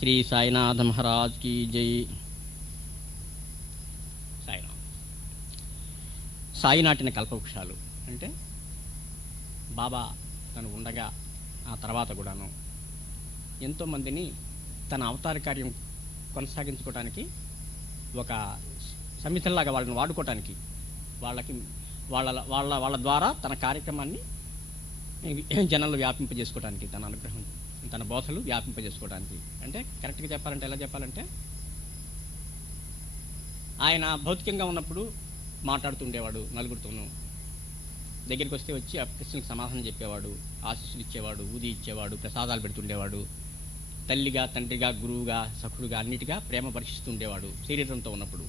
శ్రీ సాయినాథ మహారాజ్ की జై. సాయినాథ్. సాయి నాటిన కల్పవృక్షాలు అంటే బాబా తను ఉండగా ఆ తర్వాత కూడాను ఎంతోమందిని తన అవతార కార్యం కొనసాగించుకోవడానికి ఒక సమితిలాగా వాళ్ళని వాడుకోవటానికి వాళ్ళకి వాళ్ళ ద్వారా తన కార్యక్రమాన్ని జనాలు వ్యాపింపజేసుకోవడానికి, తన అనుగ్రహం తన బోధలు వ్యాపింపజేసుకోవడానికి. అంటే కరెక్ట్గా చెప్పాలంటే ఎలా చెప్పాలంటే ఆయన భౌతికంగా ఉన్నప్పుడు మాట్లాడుతుండేవాడు, నలుగురితోనూ దగ్గరికి వస్తే వచ్చి ఆ ప్రశ్నలకు సమాధానం చెప్పేవాడు, ఆశీస్సులు ఇచ్చేవాడు, ఊది ఇచ్చేవాడు, ప్రసాదాలు పెడుతుండేవాడు, తల్లిగా తండ్రిగా గురువుగా సఖుడుగా అన్నిటిగా ప్రేమ పరీక్షిస్తుండేవాడు శరీరంతో ఉన్నప్పుడు.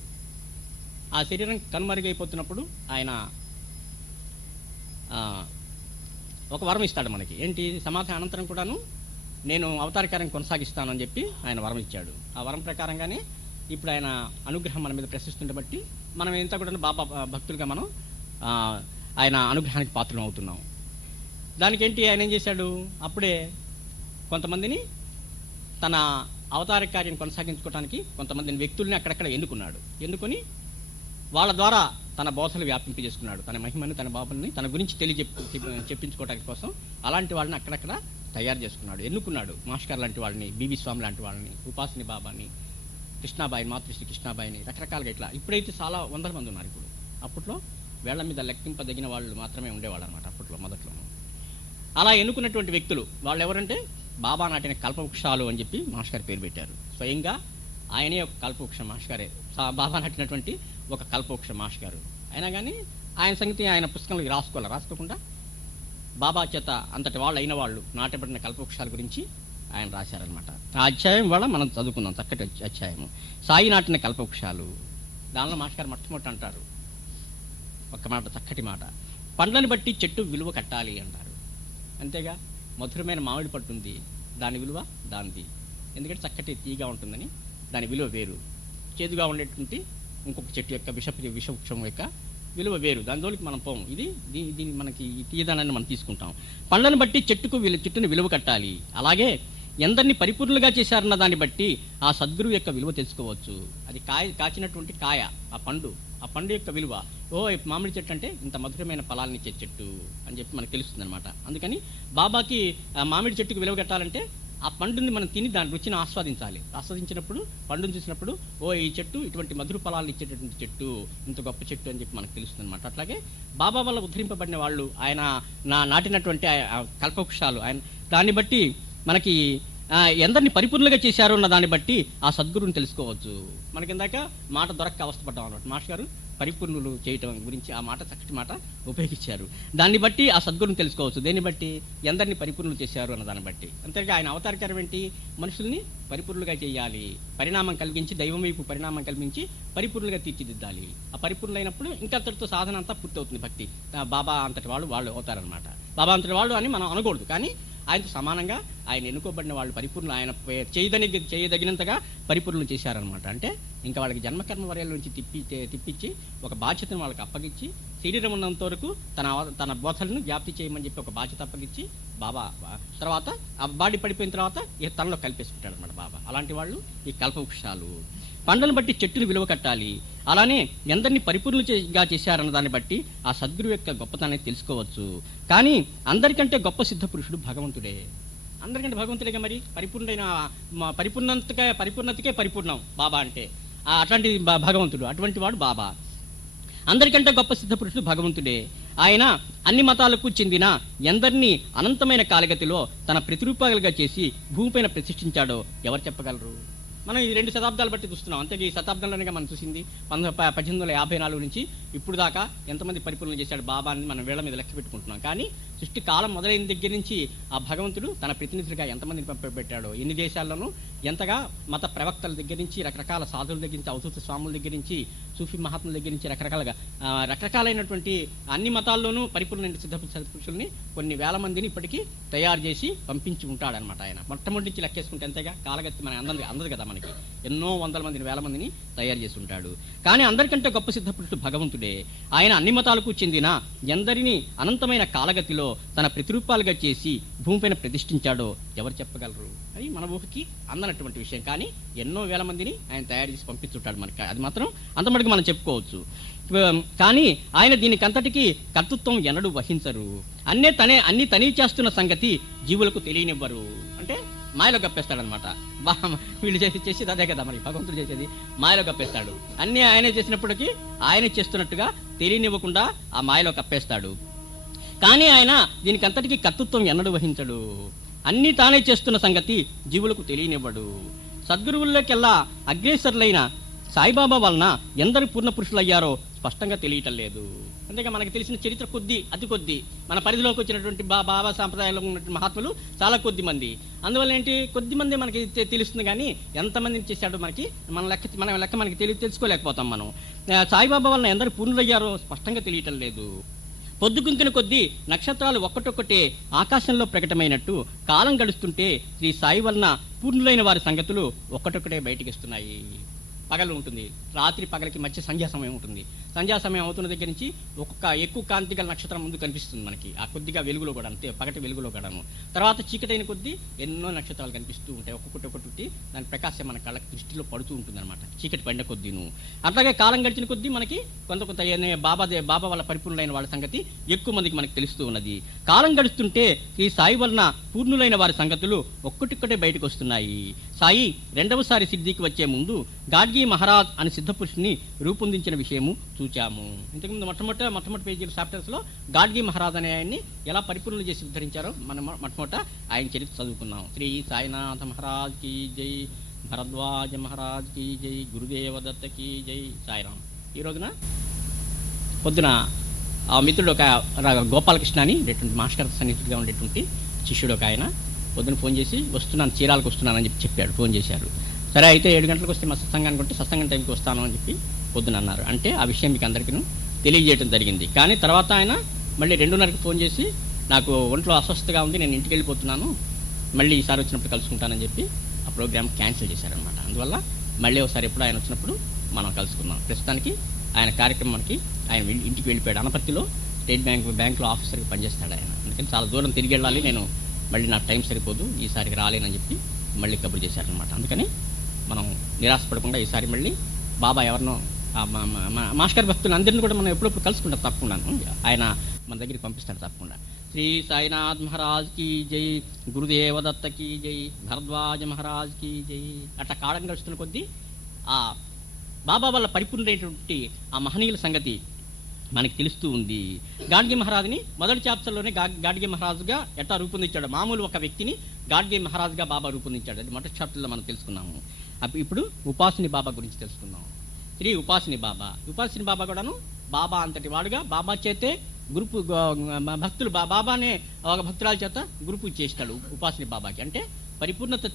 ఆ శరీరం కనుమరుగైపోతున్నప్పుడు ఆయన ఒక వరం ఇస్తాడు మనకి. ఏంటి? సమాధి అనంతరం కూడాను నేను అవతార కార్యం కొనసాగిస్తానని చెప్పి ఆయన వరం ఇచ్చాడు. ఆ వరం ప్రకారంగానే ఇప్పుడు ఆయన అనుగ్రహం మన మీద ప్రశ్నిస్తుంటే బట్టి మనం ఎంత కూడా బాబా భక్తులుగా మనం ఆయన అనుగ్రహానికి పాత్రలు అవుతున్నాం. దానికేంటి ఆయన ఏం చేశాడు? అప్పుడే కొంతమందిని తన అవతార కార్యం కొనసాగించుకోవడానికి కొంతమందిని వ్యక్తుల్ని అక్కడక్కడ ఎన్నుకొని వాళ్ళ ద్వారా తన బోధలు వ్యాపింపజేసుకున్నాడు. తన మహిమని, తన బాబుల్ని తన గురించి చెప్పించుకోవడానికి కోసం అలాంటి వాళ్ళని అక్కడక్కడ తయారు చేసుకున్నాడు, ఎన్నుకున్నాడు. మాస్కర్ లాంటి వాళ్ళని, బీబీ స్వామి లాంటి వాళ్ళని, ఉపాసిని బాబాని, కృష్ణాబాయి, మాతృశ్రీ కృష్ణాబాయిని, రకరకాలుగా ఇట్లా. ఇప్పుడైతే చాలా వందల మంది ఉన్నారు. ఇప్పుడు అప్పట్లో వేళ్ల మీద లెక్కింపదగిన వాళ్ళు మాత్రమే ఉండేవాళ్ళు అనమాట అప్పట్లో, మొదట్లో. అలా ఎన్నుకున్నటువంటి వ్యక్తులు వాళ్ళు ఎవరంటే బాబా నాటిన కల్పవృక్షాలు అని చెప్పి మాస్కర్ పేరు పెట్టారు. స్వయంగా ఆయనే ఒక కల్పవృక్ష మాస్కరే, బాబా నాటినటువంటి ఒక కల్పవృక్ష మాస్కరు. అయినా కానీ ఆయన సంగతి ఆయన పుస్తకంలో రాసుకోకుండా బాబా చేత అంతటి వాళ్ళు అయిన వాళ్ళు నాటబడిన కల్పవృక్షాల గురించి ఆయన రాశారనమాట. ఆ అధ్యాయం వల్ల మనం చదువుకుందాం. చక్కటి అధ్యాయము సాయి నాటిన కల్పవృక్షాలు. దానిలో మాస్కర్ మొట్టమొదటి అంటారు ఒక్క మాట, చక్కటి మాట. పండ్లను బట్టి చెట్టు విలువ కట్టాలి అంటారు. అంతేగా, మధురమైన మామిడి పట్టు ఉంది, దాని విలువ దానిది. ఎందుకంటే చక్కటి తీగా ఉంటుందని దాని విలువ వేరు. చేదుగా ఉండేటువంటి ఇంకొక చెట్టు యొక్క విషవృక్షం యొక్క విలువ వేరు. దాని జోలికి మనం పోము. దీని మనకి ఈ తీయదనాన్ని మనం తీసుకుంటాం. పండ్లను బట్టి చెట్టుని విలువ కట్టాలి. అలాగే ఎందరిని పరిపూర్ణులుగా చేశారన్న దాన్ని బట్టి ఆ సద్గురువు యొక్క విలువ తెలుసుకోవచ్చు. అది కాచినటువంటి కాయ, ఆ పండు యొక్క విలువ. మామిడి చెట్టు అంటే ఇంత మధురమైన ఫలాలను ఇచ్చే చెట్టు అని చెప్పి మనకు తెలుస్తుంది అనమాట. అందుకని బాబాకి మామిడి చెట్టుకు విలువ కట్టాలంటే ఆ పండుని మనం తిని దాని రుచిని ఆస్వాదించినప్పుడు పండుని చూసినప్పుడు ఈ చెట్టు ఇటువంటి మధుర ఫలాలు ఇచ్చేటటువంటి చెట్టు, ఇంత గొప్ప చెట్టు అని చెప్పి మనకు తెలుస్తుంది అనమాట. అట్లాగే బాబా వల్ల ఉద్ధరింపబడిన వాళ్ళు, ఆయన నాటినటువంటి కల్పవృక్షాలు, ఆయన దాన్ని బట్టి మనకి ఎందరిని పరిపూర్ణంగా చేశారు అన్న దాన్ని బట్టి ఆ సద్గురుని తెలుసుకోవచ్చు. మనకి ఇందాక మాట దొరక్క అవస్థపడ్డాం అనమాట. మాస్టర్ గారు పరిపూర్ణులు చేయటం గురించి ఆ మాట, చక్కటి మాట ఉపయోగించారు. దాన్ని బట్టి ఆ సద్గురుని తెలుసుకోవచ్చు. దేన్ని బట్టి? ఎందరిని పరిపూర్ణులు చేశారు అన్న దాన్ని బట్టి. అంతేగా ఆయన అవతారకారం ఏంటి? మనుషుల్ని పరిపూర్ణులుగా చేయాలి, పరిణామం కలిగించి, దైవం వైపు పరిణామం కలిగించి పరిపూర్ణులుగా తీర్చిదిద్దాలి. ఆ పరిపూర్ణులైనప్పుడు ఇంకా అంతటితో సాధన అంతా పూర్తవుతుంది. భక్తి బాబా అంతటి వాళ్ళు అవుతారనమాట. బాబా అంతటి వాళ్ళు అని మనం అనకూడదు, కానీ ఆయనతో సమానంగా ఆయన ఎన్నుకోబడిన వాళ్ళు పరిపూర్ణ, ఆయన చేయదగినంతగా పరిపూర్ణలు చేశారనమాట. అంటే ఇంకా వాళ్ళకి జన్మకర్మ వర్యాల నుంచి తిప్పించి ఒక బాధ్యతను వాళ్ళకి అప్పగించి, శరీరం ఉన్నంత వరకు తన బోధలను వ్యాప్తి చేయమని చెప్పి ఒక బాధ్యత అప్పగించి బాబా తర్వాత ఆ బాడీ పడిపోయిన తర్వాత ఇక తనలో కలిపేసుకుంటాడు అనమాట బాబా. అలాంటి వాళ్ళు ఈ కల్పవృక్షాలు. పండ్లను బట్టి చెట్టును విలువ కట్టాలి. అలానే ఎందరిని పరిపూర్ణులుగా చేశారన్న దాన్ని బట్టి ఆ సద్గురువు యొక్క గొప్పతనాన్ని తెలుసుకోవచ్చు. కానీ అందరికంటే గొప్ప సిద్ధ పురుషుడు భగవంతుడే. అందరికంటే భగవంతుడిగా మరి పరిపూర్ణైన పరిపూర్ణతకే పరిపూర్ణం బాబా అంటే. అట్లాంటి భగవంతుడు, అటువంటి వాడు బాబా. అందరికంటే గొప్ప సిద్ధ పురుషుడు భగవంతుడే. ఆయన అన్ని మతాలకు చెందిన ఎందరినీ అనంతమైన కాలగతిలో తన ప్రతిరూపాలుగా చేసి భూమిపైన ప్రతిష్ఠించాడో ఎవరు చెప్పగలరు? మనం ఈ 2 శతాబ్దాలు బట్టి చూస్తున్నాం. అంతే ఈ శతాబ్దంలోనే మనం చూసింది 1854 నుంచి ఇప్పుడు దాకా ఎంతమంది పరిపూర్ణం చేశాడు బాబా అని మనం వేళ్ల మీద లెక్క పెట్టుకుంటున్నాం. కానీ సృష్టి కాలం మొదలైన దగ్గర నుంచి ఆ భగవంతుడు తన ప్రతినిధులుగా ఎంతమందిని పంపిపెట్టాడో, ఎన్ని దేశాల్లోనూ ఎంతగా మత ప్రవక్తల దగ్గర నుంచి, రకరకాల సాధువుల దగ్గర నుంచి, అవధూత స్వాముల దగ్గర నుంచి, సూఫీ మహాత్ముల దగ్గర నుంచి రకరకాలైనటువంటి అన్ని మతాల్లోనూ పరిపూర్ణ సిద్ధ పురుషుల్ని కొన్ని వేల మందిని ఇప్పటికీ తయారు చేసి పంపించి ఉంటాడనమాట. ఆయన మొట్టమొదటి నుంచి లెక్కేసుకుంటే ఎంతగా కాలగతి మన అందదు కదా మనకి. ఎన్నో వందల మందిని, వేల మందిని తయారు చేసి ఉంటాడు. కానీ అందరికంటే గొప్ప సిద్ధపురుషుడు భగవంతుడే. ఆయన అన్ని మతాలకు చెందిన ఎందరినీ అనంతమైన కాలగతిలో తన ప్రతిరూపాలుగా చేసి భూమిపైన ప్రతిష్ఠించాడో ఎవరు చెప్పగలరు? అది మన ఊహకి అందనటువంటి విషయం. కానీ ఎన్నో వేల మందిని ఆయన తయారు చేసి పంపిస్తుంటాడు మనకి. అది మాత్రం అంత మటుకు మనం చెప్పుకోవచ్చు. కానీ ఆయన దీనికంతటికీ కర్తృత్వం ఎన్నడూ వహించరు. అన్ని తనే చేస్తున్న సంగతి జీవులకు తెలియనివ్వరు. అంటే మాయలో గప్పేస్తాడనమాట. వీళ్ళు చేసేది అదే కదా, మరి భగవంతుడు చేసేది మాయలో కప్పేస్తాడు. అన్నీ ఆయనే చేసినప్పటికీ ఆయన చేస్తున్నట్టుగా తెలియనివ్వకుండా ఆ మాయలో కప్పేస్తాడు. కానీ ఆయన దీనికంతటికీ కర్తృత్వం ఎన్నడూ వహించడు. అన్నీ తానే చేస్తున్న సంగతి జీవులకు తెలియనివ్వడు. సద్గురువుల్లోకెల్లా అగ్రేసరులైన సాయిబాబా వలన ఎందరు పూర్ణ పురుషులయ్యారో స్పష్టంగా తెలియటం లేదు. అంతేగా మనకు తెలిసిన చరిత్ర అతి కొద్ది. మన పరిధిలోకి వచ్చినటువంటి బాబా సాంప్రదాయంలో ఉన్నటువంటి మహాత్ములు చాలా కొద్ది మంది. అందువల్ల ఏంటి, కొద్ది మంది మనకి తెలుస్తుంది. కానీ ఎంతమందిని చేశాడో మన లెక్క మనకి తెలుసుకోలేకపోతాం మనం. సాయిబాబా వలన ఎందరు పూర్ణులయ్యారో స్పష్టంగా తెలియటం లేదు. పొద్దుగుంకిన కొద్దీ నక్షత్రాలు ఒక్కటొక్కటే ఆకాశంలో ప్రకటమైనట్టు కాలం గడుస్తుంటే శ్రీ సాయి వలన పూర్ణులైన వారి సంగతులు ఒక్కటొక్కటే బయటికి వస్తున్నాయి. పగలు ఉంటుంది, రాత్రి పగలకి మధ్య సంధ్యా సమయం ఉంటుంది. సంధ్యా సమయం అవుతున్న దగ్గర నుంచి ఒక్కొక్క ఎక్కువ కాంతి గల నక్షత్రం ముందు కనిపిస్తుంది మనకి. ఆ కొద్దిగా వెలుగులో కూడా అంతే, పగటి వెలుగులో కూడాను. తర్వాత చీకటైన కొద్దీ ఎన్నో నక్షత్రాలు కనిపిస్తూ ఉంటాయి. ఒక్కొక్కటి దాని ప్రకాశం మన కళ్ళకి దృష్టిలో పడుతూ ఉంటుంది అనమాట, చీకటి పడిన కొద్దీను. అట్లాగే కాలం గడిచిన కొద్దీ మనకి కొంత బాబా వాళ్ళ పరిపూర్ణులైన వాళ్ళ సంగతి ఎక్కువ మందికి మనకి తెలుస్తూ ఉన్నది. కాలం గడుస్తుంటే ఈ సాయి వలన పూర్ణులైన వారి సంగతులు ఒక్కటిక్కటే బయటకు వస్తున్నాయి. సాయి రెండవసారి సిద్ధికి వచ్చే ముందు గాడ్గి మహారాజ్ అనే సిద్ధపురుషుని రూపొందించిన విషయము చూచాము. ఇంతకుముందు మొట్టమొదటి పేజీల చాప్టర్స్ లో గాడ్గి మహారాజ్ అనే ఆయన్ని ఎలా పరిపూర్ణులు చేసి ఉద్ధరించారో మనం మొట్టమొదట ఆయన చరిత్ర చదువుకున్నాం. శ్రీ సాయినాథ మహారాజ్ కీ జై, భరద్వాజ మహారాజ్ కీ జై, గురుదేవ దత్త కీ జై, సాయిరాం. ఈ రోజున పొద్దున ఆ మిత్రుడు ఒక గోపాలకృష్ణ అని మాస్టర్ సన్నిహితుడిగా ఉండేటువంటి శిష్యుడు ఒక ఆయన పొద్దున ఫోన్ చేసి వస్తున్నాను, చీరాలకు వస్తున్నానని చెప్పాడు. ఫోన్ చేశారు. సరే అయితే 7 గంటలకు వస్తే మా సత్సంగానికి ఉంటే సత్సంగం టైంకి వస్తాను అని చెప్పి పొద్దున అన్నారు. అంటే ఆ విషయం మీకు అందరికీ తెలియజేయడం జరిగింది. కానీ తర్వాత ఆయన మళ్ళీ 2:30కి ఫోన్ చేసి నాకు ఒంట్లో అస్వస్థగా ఉంది, నేను ఇంటికి వెళ్ళిపోతున్నాను, మళ్ళీ ఈసారి వచ్చినప్పుడు కలుసుకుంటానని చెప్పి ఆ ప్రోగ్రామ్ క్యాన్సిల్ చేశారనమాట. అందువల్ల మళ్ళీ ఒకసారి ఎప్పుడు ఆయన వచ్చినప్పుడు మనం కలుసుకుందాం. ప్రస్తుతానికి ఆయన కార్యక్రమానికి ఆయన ఇంటికి వెళ్ళిపోయాడు. అనపర్తిలో స్టేట్ బ్యాంకులో ఆఫీసర్గా పనిచేస్తాడు ఆయన. అందుకని చాలా దూరం తిరిగి వెళ్ళాలి, నేను మళ్ళీ నాకు టైం సరిపోదు, ఈసారికి రాలేనని చెప్పి మళ్ళీ కబురు చేశారనమాట. అందుకని మనం నిరాశపడకుండా ఈసారి మళ్ళీ బాబా ఎవరినో మాస్టర్ భక్తులు అందరినీ కూడా మనం ఎప్పుడప్పుడు కలుసుకుంటాం తప్పకుండాను. ఆయన మన దగ్గరికి పంపిస్తాడు తప్పకుండా. శ్రీ సాయినాథ్ మహారాజ్ కీ జై, గురుదేవ దత్త కీ జై, భరద్వాజ మహారాజ్ కీ జై. అట్లా కాలం గడుస్తున్న కొద్దీ ఆ బాబా వల్ల పరిపూర్ణమైనటువంటి ఆ మహనీయుల సంగతి మనకి తెలుస్తూ ఉంది. గాడ్గి మహారాజుని మొదటి చాప్టర్లోనే గాడ్గి మహారాజుగా ఎట్లా రూపొందించాడు, మామూలు ఒక వ్యక్తిని గాడ్గి మహారాజుగా బాబా రూపొందించాడు. అది మొదటి చాప్టర్లో మనం తెలుసుకున్నాము. ఇప్పుడు ఉపాసిని బాబా గురించి తెలుసుకుందాం. శ్రీ ఉపాసిని బాబా కూడాను బాబా అంతటి వాడుగా బాబా చేతే గ్రూపు భక్తులు బాబానే ఒక భక్తురాల చేత గ్రూపు చేస్తాడు ఉపాసిని బాబాకి. అంటే పరిపూర్ణత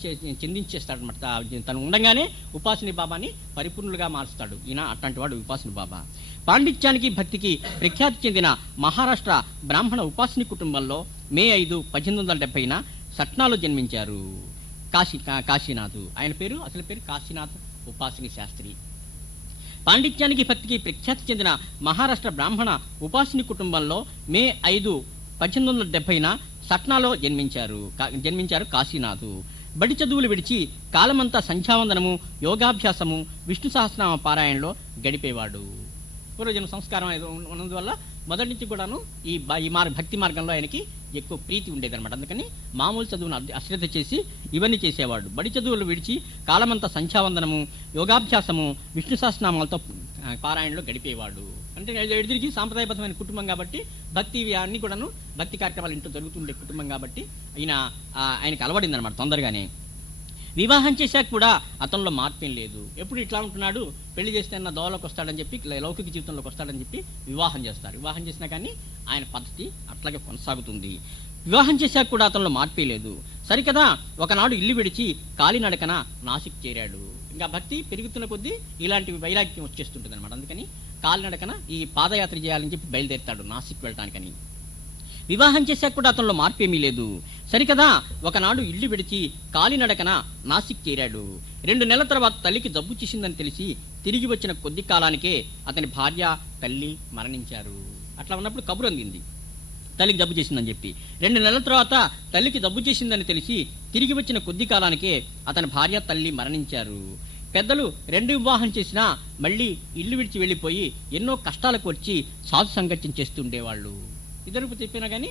చెందించేస్తాడు అనమాట. తను ఉండగానే ఉపాసిని బాబాని పరిపూర్ణులుగా మారుస్తాడు ఈయన. అట్లాంటి వాడు ఉపాసిని బాబా. పాండిత్యానికి భక్తికి ప్రఖ్యాతి చెందిన మహారాష్ట్ర బ్రాహ్మణ ఉపాసిని కుటుంబంలో మే 5, 1870న సట్నాలో జన్మించారు కాశీనాథ్. ఆయన అసలు పేరు కాశీనాథ్ ఉపాసిని శాస్త్రి. పాండిత్యానికి భక్తికి ప్రఖ్యాతి చెందిన మహారాష్ట్ర బ్రాహ్మణ ఉపాసిని కుటుంబంలో మే 5, 1870న సట్నాలో జన్మించారు కాశీనాథ్. బడి చదువులు విడిచి కాలమంతా సంధ్యావందనము, యోగాభ్యాసము, విష్ణు సహస్రనామ పారాయణలో గడిపేవాడు. పూర్వజన్మ సంస్కారం ఉన్నందువల్ల మొదటి నుంచి కూడాను ఈ భక్తి మార్గంలో ఆయనకి ఎక్కువ ప్రీతి ఉండేదన్నమాట. అందుకని మామూలు చదువును అశ్రద్ధ చేసి ఇవన్నీ చేసేవాడు. బడి చదువులు విడిచి కాలమంతా సంధ్యావందనము, యోగాభ్యాసము, విష్ణు సహస్రనామాలతో పారాయణలో గడిపేవాడు. అంటే ఎదురికి సాంప్రదాయబద్ధమైన కుటుంబం కాబట్టి భక్తి అన్ని కూడాను భక్తి కార్యక్రమాలు ఇంట్లో జరుగుతుండే కుటుంబం కాబట్టి ఆయనకి అలవడింది అనమాట తొందరగానే. వివాహం చేశాక కూడా అతనిలో మార్పేం లేదు. ఎప్పుడు ఇట్లా ఉంటున్నాడు, పెళ్లి చేస్తే అన్న దోవలోకి వస్తాడని చెప్పి, లౌకిక జీవితంలోకి వస్తాడని చెప్పి వివాహం చేస్తారు. వివాహం చేసినా కానీ ఆయన పద్ధతి అట్లాగే కొనసాగుతుంది. వివాహం చేశాక కూడా అతనిలో మార్పే లేదు. సరికదా ఒకనాడు ఇల్లు విడిచి కాలినడకన నాసిక్ చేరాడు. ఇంకా భక్తి పెరుగుతున్న కొద్దీ ఇలాంటి వైరాగ్యం వచ్చేస్తుంటుంది అనమాట. అందుకని కాలినడకన ఈ పాదయాత్ర చేయాలని చెప్పి బయలుదేరుతాడు నాసిక్ వెళ్ళటానికని. వివాహం చేశాక కూడా అతనిలో మార్పేమీ లేదు. సరికదా ఒకనాడు ఇల్లు విడిచి కాలినడకన నాసిక్ చేరాడు. 2 నెలల తర్వాత తల్లికి జబ్బు చేసిందని తెలిసి తిరిగి వచ్చిన కొద్ది కాలానికే అతని భార్య, తల్లి మరణించారు. అట్లా ఉన్నప్పుడు కబురు అందింది, తల్లికి జబ్బు చేసిందని చెప్పి. 2 నెలల తర్వాత తల్లికి జబ్బు చేసిందని తెలిసి తిరిగి వచ్చిన కొద్ది కాలానికే అతని భార్య, తల్లి మరణించారు. పెద్దలు 2 వివాహం చేసినా మళ్ళీ ఇల్లు విడిచి వెళ్ళిపోయి ఎన్నో కష్టాలకు వచ్చి సాధు సంగత్యం చేస్తుండేవాళ్ళు. ఇద్దరు చెప్పినా కానీ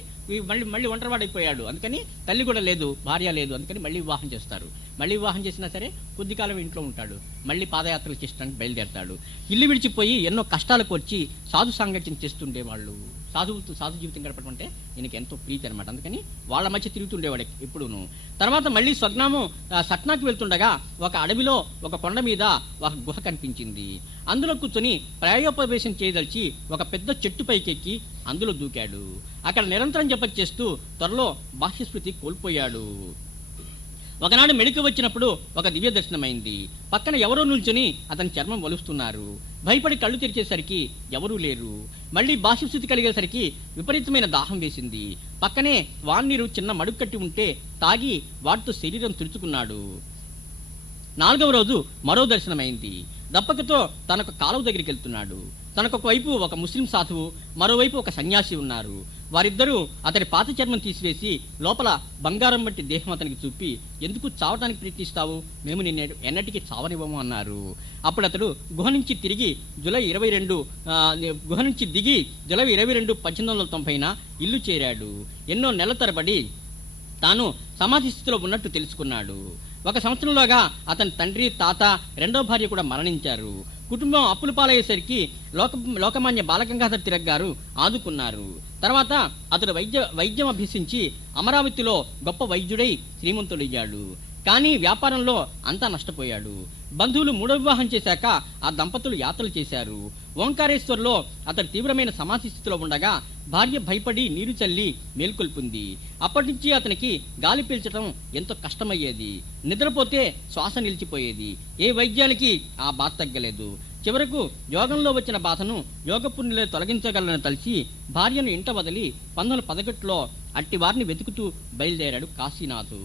మళ్ళీ ఒంటరివాడైపోయాడు. అందుకని తల్లి కూడా లేదు, భార్య లేదు. అందుకని మళ్ళీ వివాహం చేస్తారు. మళ్ళీ వివాహం చేసినా సరే కొద్ది కాలం ఇంట్లో ఉంటాడు. మళ్ళీ పాదయాత్రలు చేయడానికి బయలుదేరతాడు. ఇల్లు విడిచిపోయి ఎన్నో కష్టాలకు వచ్చి సాధు సాంగత్యం చేస్తుండేవాళ్ళు. సాధు జీవితం గడపడం అంటే ఈయనకి ఎంతో ప్రీతి అనమాట. అందుకని వాళ్ళ మధ్య తిరుగుతుండేవాడు ఎప్పుడూను. తర్వాత మళ్ళీ సట్నాకి వెళ్తుండగా ఒక అడవిలో ఒక కొండ మీద ఒక గుహ కనిపించింది. అందులో కూర్చొని ప్రాయోపవేశం చేయదలిచి ఒక పెద్ద చెట్టు పైకెక్కి అందులో దూకాడు. అక్కడ నిరంతరం జపం చేస్తూ త్వరలో బాహ్యస్మృతి కోల్పోయాడు. ఒకనాడు మెడికి వచ్చినప్పుడు ఒక దివ్య దర్శనమైంది. పక్కన ఎవరో నిల్చొని అతని చర్మం వలుస్తున్నారు. భయపడి కళ్ళు తెరిచేసరికి ఎవరూ లేరు. మళ్ళీ బాహ్యస్థితి కలిగేసరికి విపరీతమైన దాహం వేసింది. పక్కనే వాన్నీరు చిన్న మడుగు కట్టి ఉంటే తాగి వాటితో శరీరం తుడుచుకున్నాడు. 4వ రోజు మరో దర్శనమైంది. దప్పకతో తనకు కాలువ దగ్గరికి వెళ్తున్నాడు. తనకొక వైపు ఒక ముస్లిం సాధువు, మరోవైపు ఒక సన్యాసి ఉన్నారు. వారిద్దరూ అతని పాత చర్మం తీసివేసి లోపల బంగారం వంటి దేహం అతనికి చూపి, ఎందుకు చావటానికి ప్రయత్నిస్తావు, మేము నిన్ను ఎన్నటికీ చావనివ్వము అన్నారు. అప్పుడు అతడు గుహ నుంచి దిగి జూలై 22, 1890 ఇల్లు చేరాడు. ఎన్నో నెలల తరబడి తాను సమాధి స్థితిలో ఉన్నట్టు తెలుసుకున్నాడు. 1 సంవత్సరంలోగా అతని తండ్రి, తాత, 2వ భార్య కూడా మరణించారు. కుటుంబం అప్పుల పాలయ్యేసరికి లోకమాన్య బాలగంగాధర్ తిలక్ గారు ఆదుకున్నారు. తర్వాత అతడు వైద్యం అభ్యసించి అమరావతిలో గొప్ప వైద్యుడై శ్రీమంతుడయ్యాడు. కానీ వ్యాపారంలో అంతా నష్టపోయాడు. బంధువులు 3వ వివాహం చేశాక ఆ దంపతులు యాత్రలు చేశారు. ఓంకారేశ్వర్లో అతడు తీవ్రమైన సమాధి స్థితిలో ఉండగా భార్య భయపడి నీరు చల్లి మేల్కొల్పింది. అప్పటి నుంచి అతనికి గాలి పీల్చడం ఎంతో కష్టమయ్యేది. నిద్రపోతే శ్వాస నిలిచిపోయేది. ఏ వైద్యానికి ఆ బాధ తగ్గలేదు. చివరకు యోగంలో వచ్చిన బాధను యోగపుణ్యులే తొలగించగలని తలిచి భార్యను ఇంట వదిలి 1911లో అట్టి వారిని వెతుకుతూ బయలుదేరాడు కాశీనాథు.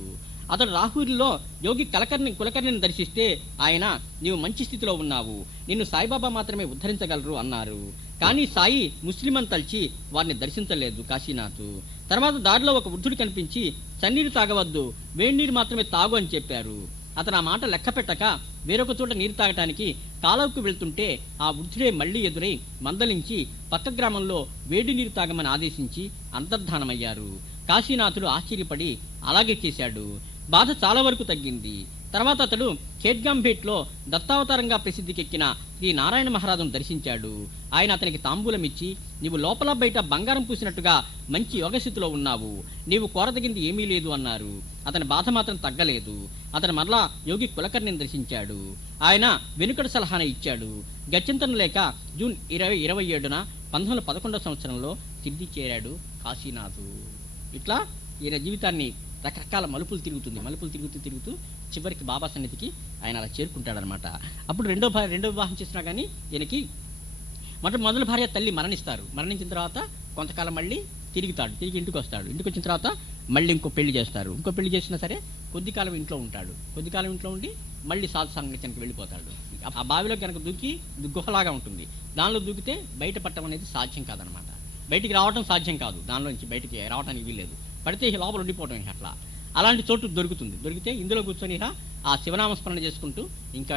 అతడు రాహురిలో యోగి కులకర్ణిని దర్శిస్తే ఆయన, నీవు మంచి స్థితిలో ఉన్నావు, నిన్ను సాయిబాబా మాత్రమే ఉద్ధరించగలరు అన్నారు. కానీ సాయి ముస్లిం అని తలిచి వారిని దర్శించలేదు కాశీనాథ్. తర్వాత దారిలో ఒక వృద్ధుడు కనిపించి, చన్నీరు తాగవద్దు, వేడి నీరు మాత్రమే తాగు అని చెప్పారు. అతను ఆ మాట లెక్క పెట్టక వేరొక చోట నీరు తాగటానికి కాలువకు వెళ్తుంటే ఆ వృద్ధుడే మళ్లీ ఎదురై మందలించి పక్క గ్రామంలో వేడి నీరు తాగమని ఆదేశించి అంతర్ధానమయ్యారు. కాశీనాథుడు ఆశ్చర్యపడి అలాగే చేశాడు. బాధ చాలా వరకు తగ్గింది. తర్వాత అతడు ఖేడ్గాంబేట్లో దత్తావతారంగా ప్రసిద్ధికెక్కిన శ్రీ నారాయణ మహారాజును దర్శించాడు. ఆయన అతనికి తాంబూలం ఇచ్చి, నీవు లోపల బయట బంగారం పూసినట్టుగా మంచి యోగస్థితిలో ఉన్నావు, నీవు కోరదగింది ఏమీ లేదు అన్నారు. అతని బాధ మాత్రం తగ్గలేదు. అతను మరలా యోగి కులకర్ణిని దర్శించాడు. ఆయన వెనుకటి సలహాను ఇచ్చాడు. గత్యంతరం లేక జూన్ 27న 1911 సంవత్సరంలో సిద్ధి చేరాడు కాశీనాథు. ఇట్లా ఈయన జీవితాన్ని రకరకాల మలుపులు తిరుగుతూ చివరికి బాబా సన్నిధికి ఆయన అలా చేరుకుంటాడనమాట. అప్పుడు రెండో వివాహం చేసినా కానీ ఈయనకి మొదటి భార్య తల్లి మరణించిన తర్వాత కొంతకాలం మళ్ళీ తిరిగి ఇంటికి వస్తాడు. ఇంటికి వచ్చిన తర్వాత మళ్ళీ ఇంకో పెళ్లి చేస్తారు. ఇంకో పెళ్లి చేసినా సరే కొద్ది కాలం ఇంట్లో ఉంటాడు. కొద్ది కాలం ఇంట్లో ఉండి మళ్ళీ సాధు సంగత్యానికి వెళ్ళిపోతాడు. ఆ బావిలో కనుక దూకి గుహలాగా ఉంటుంది, దానిలో దూకితే బయట పట్టడం అనేది సాధ్యం కాదనమాట. బయటికి రావడం సాధ్యం కాదు, దానిలో నుంచి బయటికి రావడానికి వీల్లేదు. పడితే లోపల ఉండిపోవడం అట్లా. అలాంటి చోటు దొరికితే ఇందులో కూర్చొని ఆ శివనామస్మరణ చేసుకుంటూ ఇంకా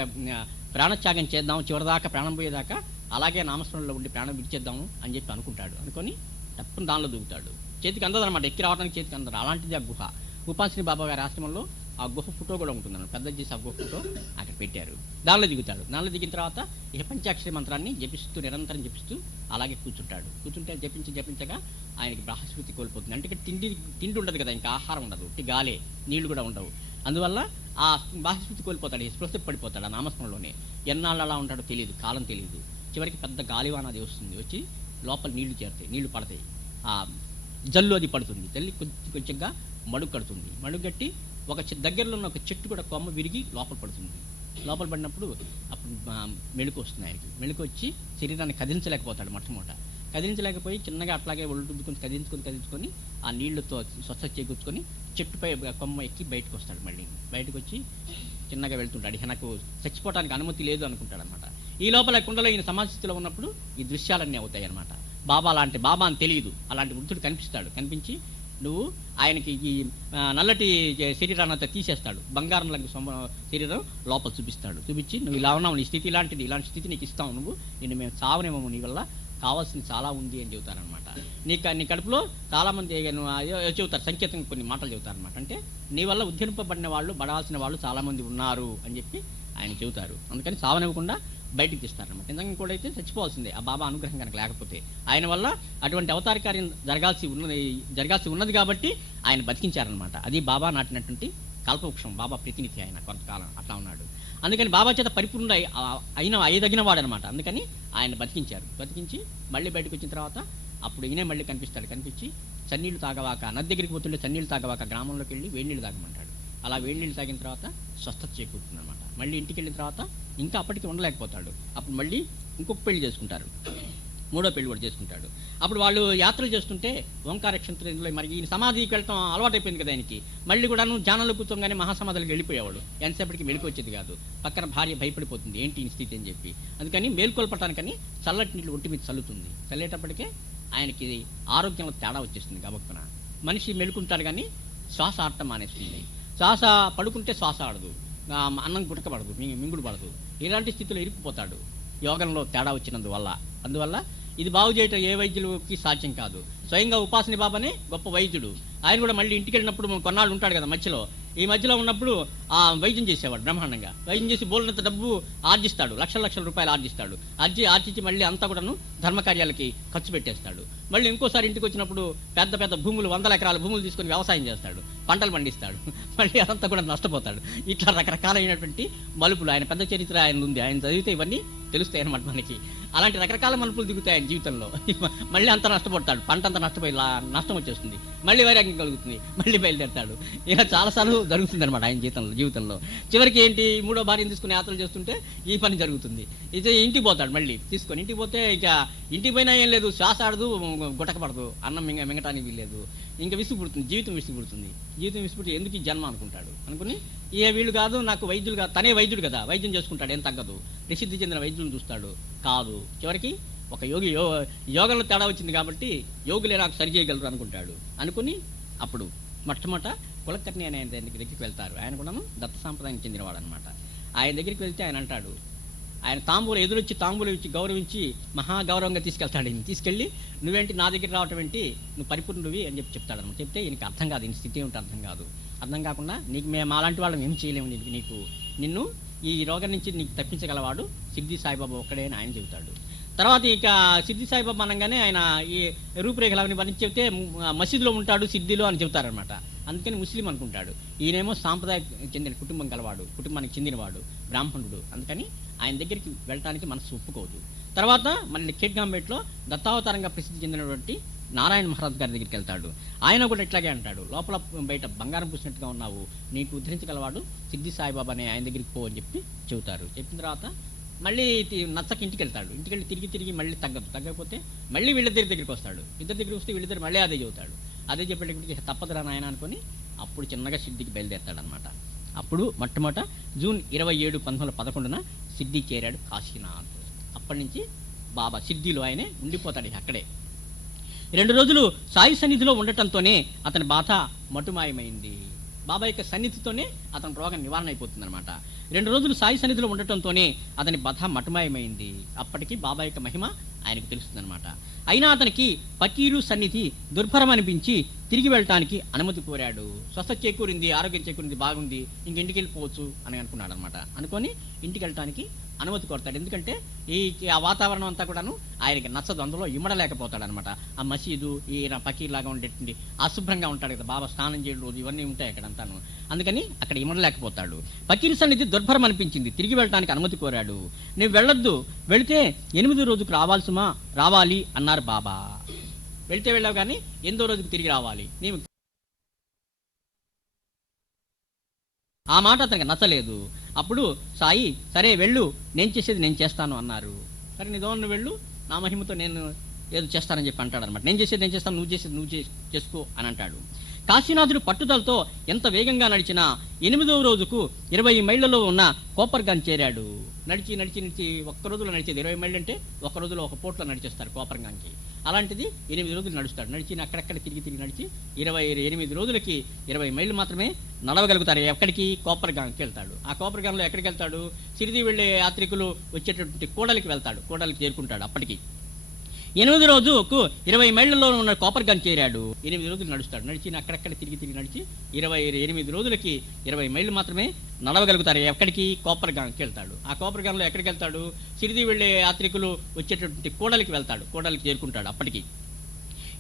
ప్రాణత్యాగం చేద్దాం, చివరిదాకా ప్రాణం పోయేదాకా అలాగే నామస్మరణలో ఉండి ప్రాణం విడిచేద్దాము అని చెప్పి అనుకుంటాడు. అనుకొని తప్పని దానిలో దూకుతాడు. చేతికి అందదనమాట, ఎక్కి రావడానికి చేతికి అందదు. అలాంటిది ఆ గుహ. ఉపాసిని బాబా గారి ఆశ్రమంలో ఆ గుహ ఫోటో కూడా ఉంటుందన్నమాట. పెద్ద చేసి ఆ గుహ ఫోటో అక్కడ పెట్టారు. దానిలో దిగుతాడు. దానిలో దిగిన తర్వాత ఇక పంచాక్షరి మంత్రాన్ని నిరంతరం జపిస్తూ అలాగే కూర్చుంటే జపించగా ఆయనకి బ్రహస్పతి కోల్పోతుంది. అంటే తిండి ఉండదు కదా, ఇంకా ఆహారం ఉండదు, గాలే, నీళ్లు కూడా ఉండవు. అందువల్ల ఆ బ్రహస్పతి కోల్పోతాడు, స్పృహ పడిపోతాడు. ఆ నామస్మరణలోనే ఎన్నాళ్ళు అలా ఉంటాడో తెలియదు, కాలం తెలియదు. చివరికి పెద్ద గాలివాన అది వస్తుంది, వచ్చి లోపల నీళ్లు చేరుతాయి, నీళ్లు పడతాయి. ఆ జల్లు అది పడుతుంది. తల్లి కొంచెంగా మడుగు కడుతుంది. మడుగు కట్టి ఒక దగ్గరలో ఉన్న ఒక చెట్టు కూడా కొమ్మ విరిగి లోపల పడుతుంది. లోపల పడినప్పుడు అప్పుడు మెళుకు వస్తుంది ఆయనకి. మెళుకు వచ్చి శరీరాన్ని కదిలించలేకపోతాడు. మొట్టమొదట కదిలించలేకపోయి చిన్నగా అట్లాగే ఒళ్ళు రుద్దుకొని కదిలించుకొని ఆ నీళ్లతో స్వస్థత చేకూర్చుకొని చెట్టుపై కొమ్మ ఎక్కి బయటకు వస్తాడు. మళ్ళీ బయటకు వచ్చి చిన్నగా వెళ్తుంటాడు. ఇక నాకు చచ్చిపోవడానికి అనుమతి లేదు అనుకుంటాడు అనమాట. ఈ లోపల కుండలో ఈయన సమాజ స్థితిలో ఉన్నప్పుడు ఈ దృశ్యాలన్నీ అవుతాయి అనమాట. బాబా అని తెలియదు. అలాంటి వృద్ధుడు కనిపిస్తాడు. కనిపించి నువ్వు ఆయనకి ఈ నల్లటి శరీరాన్ని అంతా తీసేస్తాడు. బంగారం లాంటి శరీరం లోపల చూపించి నువ్వు ఇలా ఉన్నావు, నీ స్థితి ఇలాంటిది, ఇలాంటి స్థితి నీకు ఇస్తావు, నిన్ను మేము చావనేమో, నీ వల్ల కావాల్సింది చాలా ఉంది అని చెబుతారనమాట. నీ కడుపులో చాలామంది చెబుతారు, సంకేతంగా కొన్ని మాటలు చెబుతారనమాట. అంటే నీ వల్ల ఉద్ధరింపబడిన వాళ్ళు, పడాల్సిన వాళ్ళు చాలామంది ఉన్నారు అని చెప్పి ఆయన చెబుతారు. అందుకని చావనివ్వకుండా బయటికి తీస్తారనమాట. నిజంగా కూడా అయితే చచ్చిపోవాల్సిందే ఆ బాబా అనుగ్రహం కనుక లేకపోతే. ఆయన వల్ల అటువంటి అవతార కార్యం జరగాల్సి ఉన్నది కాబట్టి ఆయన బతికించారనమాట. అది బాబా నాటినటువంటి కల్పవృక్షం, బాబా ప్రతినిధి ఆయన కొంతకాలం అట్లా ఉన్నాడు. అందుకని బాబా చేత పరిపూర్ణ అయ్యదగిన వాడు అనమాట. అందుకని ఆయన బతికించి మళ్ళీ బయటకు వచ్చిన తర్వాత అప్పుడు ఈయనే మళ్ళీ కనిపించి చన్నీళ్ళు తాగవాక, నది దగ్గరికి పోతుంటే చన్నీళ్ళు తాగవాక గ్రామంలోకి వెళ్ళి వేడినీళ్ళు తాగమంటాడు. అలా వేడినీళ్ళు తాగిన తర్వాత స్వస్థత చేకూరుతుంది అనమాట. మళ్ళీ ఇంటికి వెళ్ళిన తర్వాత ఇంకా అప్పటికి ఉండలేకపోతాడు. అప్పుడు మళ్ళీ ఇంకొక పెళ్లి చేసుకుంటారు, మూడో పెళ్లి కూడా చేసుకుంటాడు. అప్పుడు వాళ్ళు యాత్రలు చేస్తుంటే ఓంకారక్షంత్రంలో మరి ఈయన సమాధికి వెళ్ళటం అలవాటైపోయింది కదా ఆయనకి. మళ్ళీ కూడాను ధ్యానంలో కూర్చోగానే మహాసమాధులకు వెళ్ళిపోయేవాడు. ఎంతసేపటికి మెలకు వచ్చేది కాదు. పక్కన భార్య భయపడిపోతుంది, ఏంటి ఈ స్థితి అని చెప్పి. అందుకని మేల్కొల్పటానికని చల్లటి నీళ్ళు ఒంటి మీద చల్లుతుంది. చల్లేటప్పటికే ఆయనకి ఆరోగ్యంలో తేడా వచ్చేస్తుంది. గబక్కున మనిషి మెలుకుంటాడు కానీ శ్వాస ఆడటం మానేస్తుంది. శ్వాస పడుకుంటే శ్వాస ఆడదు, అన్నం గుటకపడదు, మింగుడు పడదు. ఇలాంటి స్థితిలో ఇరుక్కుపోతాడు యోగంలో తేడా వచ్చినందువల్ల. అందువల్ల ఇది బాగు చేయటం ఏ వైద్యులకి సాధ్యం కాదు. స్వయంగా ఉపాసని బాబానే గొప్ప వైద్యుడు. ఆయన కూడా మళ్ళీ ఇంటికి వెళ్ళినప్పుడు కొన్నాళ్ళు ఉంటాడు కదా ఈ మధ్యలో ఉన్నప్పుడు ఆ వైద్యం చేసేవాడు బ్రహ్మాండంగా. వైద్యం చేసి బోలినంత డబ్బు ఆర్జిస్తాడు, లక్షల రూపాయలు ఆర్జిస్తాడు. ఆర్జించి మళ్ళీ అంతా కూడాను ధర్మకార్యాలకి ఖర్చు పెట్టేస్తాడు. మళ్ళీ ఇంకోసారి ఇంటికి వచ్చినప్పుడు పెద్ద భూములు, 100 ఎకరాల భూములు తీసుకొని వ్యవసాయం చేస్తాడు, పంటలు పండిస్తాడు. మళ్ళీ అదంతా కూడా నష్టపోతాడు. ఇట్లా రకరకాలైనటువంటి మలుపులు ఆయన పెద్ద చరిత్ర ఆయన ఉంది. ఆయన చదివితే ఇవన్నీ తెలుస్తాయి అన్నమాట మనకి. అలాంటి రకరకాల మలుపులు దిగుతాయి ఆయన జీవితంలో. మళ్ళీ అంతా నష్టపడతాడు, పంట అంతా నష్టపోయి నష్టం వచ్చేస్తుంది. మళ్ళీ వైరాగ్యం కలుగుతుంది, మళ్ళీ బయలుదేరతాడు. ఇలా చాలాసార్లు జరుగుతుంది అనమాట ఆయన జీవితంలో. చివరికి ఏంటి, మూడో భార్యను తీసుకుని యాత్రలు చేస్తుంటే ఈ పని జరుగుతుంది. ఇది ఇంటికి పోతాడు, మళ్ళీ తీసుకొని ఇంటికి పోతే ఇక ఇంటికి పోయినా ఏం లేదు, శ్వాస ఆడదు, గుటకపడదు, అన్నం మింగటానికి వీల్లేదు. ఇంకా విసుగుపుడుతుంది, జీవితం విసుగుపుట్టి ఎందుకు ఈ జన్మ అనుకుని వీళ్ళు కాదు, నాకు వైద్యులు కాదు, తనే వైద్యుడు కదా, వైద్యం చేసుకుంటాడు, ఏం తగ్గదు, ప్రసిద్ధి చెందిన వైద్యులను చూస్తాడు. కాదు, చివరికి ఒక యోగంలో తేడా వచ్చింది కాబట్టి యోగులే నాకు సరి చేయగలరు అనుకుని అప్పుడు మొట్టమొదట కులకర్ణి అనే ఆయన దగ్గరికి వెళ్తారు. ఆయన కూడా దత్త సాంప్రదాయానికి చెందినవాడు అనమాట. ఆయన దగ్గరికి వెళ్తే ఆయన అంటాడు, ఆయన ఎదురొచ్చి తాంబూలం ఇచ్చి గౌరవించి మహాగౌరవంగా తీసుకెళ్తాడు. ఈయన తీసుకెళ్ళి నువ్వేంటి నా దగ్గర రావటం ఏంటి, నువ్వు పరిపూర్ణుడివి అని చెప్తాడు అనమాట. చెప్తే ఈయనకి అర్థం కాదు, ఈయన స్థితి ఏమిటి అర్థం కాకుండా మేము అలాంటి వాళ్ళం ఏం చేయలేము, నిన్ను ఈ రోగం నుంచి నీకు తప్పించగలవాడు సిద్ధి సాయిబాబా ఒక్కడే అని ఆయన చెబుతాడు. తర్వాత ఇక సిద్ధి సాయిబాబా అనగానే ఆయన ఈ రూపురేఖలు అవన్నీ వర్ణించి చెప్తే మసీదులో ఉంటాడు సిద్ధిలో అని చెబుతారనమాట. అందుకని ముస్లిం అనుకుంటాడు. ఈయనేమో సాంప్రదాయ చెందిన కుటుంబానికి చెందినవాడు, బ్రాహ్మణుడు. అందుకని ఆయన దగ్గరికి వెళ్ళటానికి మనసు ఒప్పుకోదు. తర్వాత మళ్ళీ ఖేడ్గాంబేట్లో దత్తావతారంగా ప్రసిద్ధి చెందినటువంటి నారాయణ మహారాజ్ గారి దగ్గరికి వెళ్తాడు. ఆయన కూడా ఇట్లాగే అంటాడు, లోపల బయట బంగారం పూసినట్టుగా ఉన్నావు, నీకు ఉద్ధరించగలవాడు సిద్ధి సాయిబాబా అనే ఆయన దగ్గరికి పో అని చెబుతారు. చెప్పిన తర్వాత మళ్ళీ నచ్చకి ఇంటికి వెళ్తాడు. ఇంటికి వెళ్ళి తిరిగి మళ్ళీ తగ్గకపోతే మళ్ళీ వీళ్ళిద్దరి దగ్గరికి వస్తాడు. ఇద్దరి దగ్గరికి వస్తే వీళ్ళిద్దరు మళ్ళీ అదే చెబుతాడు. అదే చెప్పేటప్పటికి తప్పదురా నాయన అనుకుని అప్పుడు చిన్నగా సిద్ధికి బయలుదేరతాడనమాట. అప్పుడు మొట్టమొదట జూన్ 27, 1911 సిద్ధి చేరాడు కాశీనాథ్. అప్పటి నుంచి బాబా సిద్ధిలో ఆయనే ఉండిపోతాడు అక్కడే. 2 రోజులు సాయి సన్నిధిలో ఉండటంతోనే అతని బాధ మటుమాయమైంది. బాబా యొక్క సన్నిధితోనే అతని రోగం నివారణ అయిపోతుంది అనమాట. 2 రోజులు సాయి సన్నిధిలో ఉండటంతోనే అతని బాధ మటుమాయమైంది. అప్పటికి బాబా యొక్క మహిమ ఆయనకు తెలుస్తుంది అనమాట. అయినా అతనికి ఫకీరు సన్నిధి దుర్భరం అనిపించి తిరిగి వెళ్ళటానికి అనుమతి కోరాడు. స్వస్థత చేకూరింది, ఆరోగ్యం చేకూరింది, బాగుంది, ఇంటికి వెళ్ళిపోవచ్చు అని అనుకున్నాడు అనమాట. అనుకొని ఇంటికి వెళ్ళటానికి అనుమతి కోరతాడు. ఎందుకంటే ఆ వాతావరణం అంతా కూడాను ఆయనకి నచ్చదు, అందులో ఇమ్మడలేకపోతాడు అనమాట. ఆ మసీదు ఈయన ఫకీర్ లాగా ఉండేటువంటి అశుభ్రంగా ఉంటాడు కదా, బాబా స్నానం చేయడం రోజు ఇవన్నీ ఉంటాయి అక్కడ అంతాను. అందుకని అక్కడ ఇమ్మడలేకపోతాడు. ఫకీర్ సన్నిధి దుర్భరం అనిపించింది, తిరిగి వెళ్ళటానికి అనుమతి కోరాడు. నువ్వు వెళ్ళొద్దు, వెళితే 8వ రోజుకు రావాలి అన్నారు బాబా. వెళితే వెళ్ళావు కానీ 8వ రోజుకు తిరిగి రావాలి. నీవు ఆ మాట అతనికి నచ్చలేదు. అప్పుడు సాయి, సరే వెళ్ళు, నేను చేసేది నేను చేస్తాను అన్నారు. సరే నీ దోవన వెళ్ళు, నా మహిమతో నేను ఏదో చేస్తానని చెప్పి అంటాడు అనమాట. నేను చేస్తాను, నువ్వు చేసేది నువ్వు చేసుకో అని అంటాడు. కాశీనాథుడు పట్టుదలతో ఎంత వేగంగా నడిచినా 8వ రోజుకు 20 మైళ్ళలో ఉన్న కోపర్గాన్ చేరాడు. నడిచి ఒక్క రోజులో నడిచేది 20 మైళ్ళు అంటే ఒక రోజులో ఒక పూటలో నడిచేస్తారు కోపర్గాన్కి. అలాంటిది 8 రోజులు నడుస్తాడు. నడిచి అక్కడక్కడ తిరిగి నడిచి 28 రోజులకి 20 మైళ్ళు మాత్రమే నడవగలుగుతారు. ఎక్కడికి? కోపర్గాన్కి వెళ్తాడు. ఆ కోపర్గాన్లో ఎక్కడికి వెళ్తాడు? సిరిది వెళ్ళే యాత్రికులు వచ్చేటటువంటి కూడలికి వెళ్తాడు. కూడలికి చేరుకుంటాడు. అప్పటికి 8వ రోజుకు 20 మైళ్ళలో ఉన్న కోపర్గాన్ చేరాడు. 8 రోజులు నడుస్తాడు. నడిచి అక్కడక్కడ తిరిగి నడిచి 28 రోజులకి 20 మైళ్ళు మాత్రమే నడవగలుగుతారు. ఎక్కడికి? కోపర్గాన్కి వెళ్తాడు. ఆ కోపర్గాన్లో ఎక్కడికి వెళ్తాడు? సిరిది వెళ్ళే యాత్రికులు వచ్చేటటువంటి కూడలికి వెళ్తాడు. కూడలికి చేరుకుంటాడు. అప్పటికి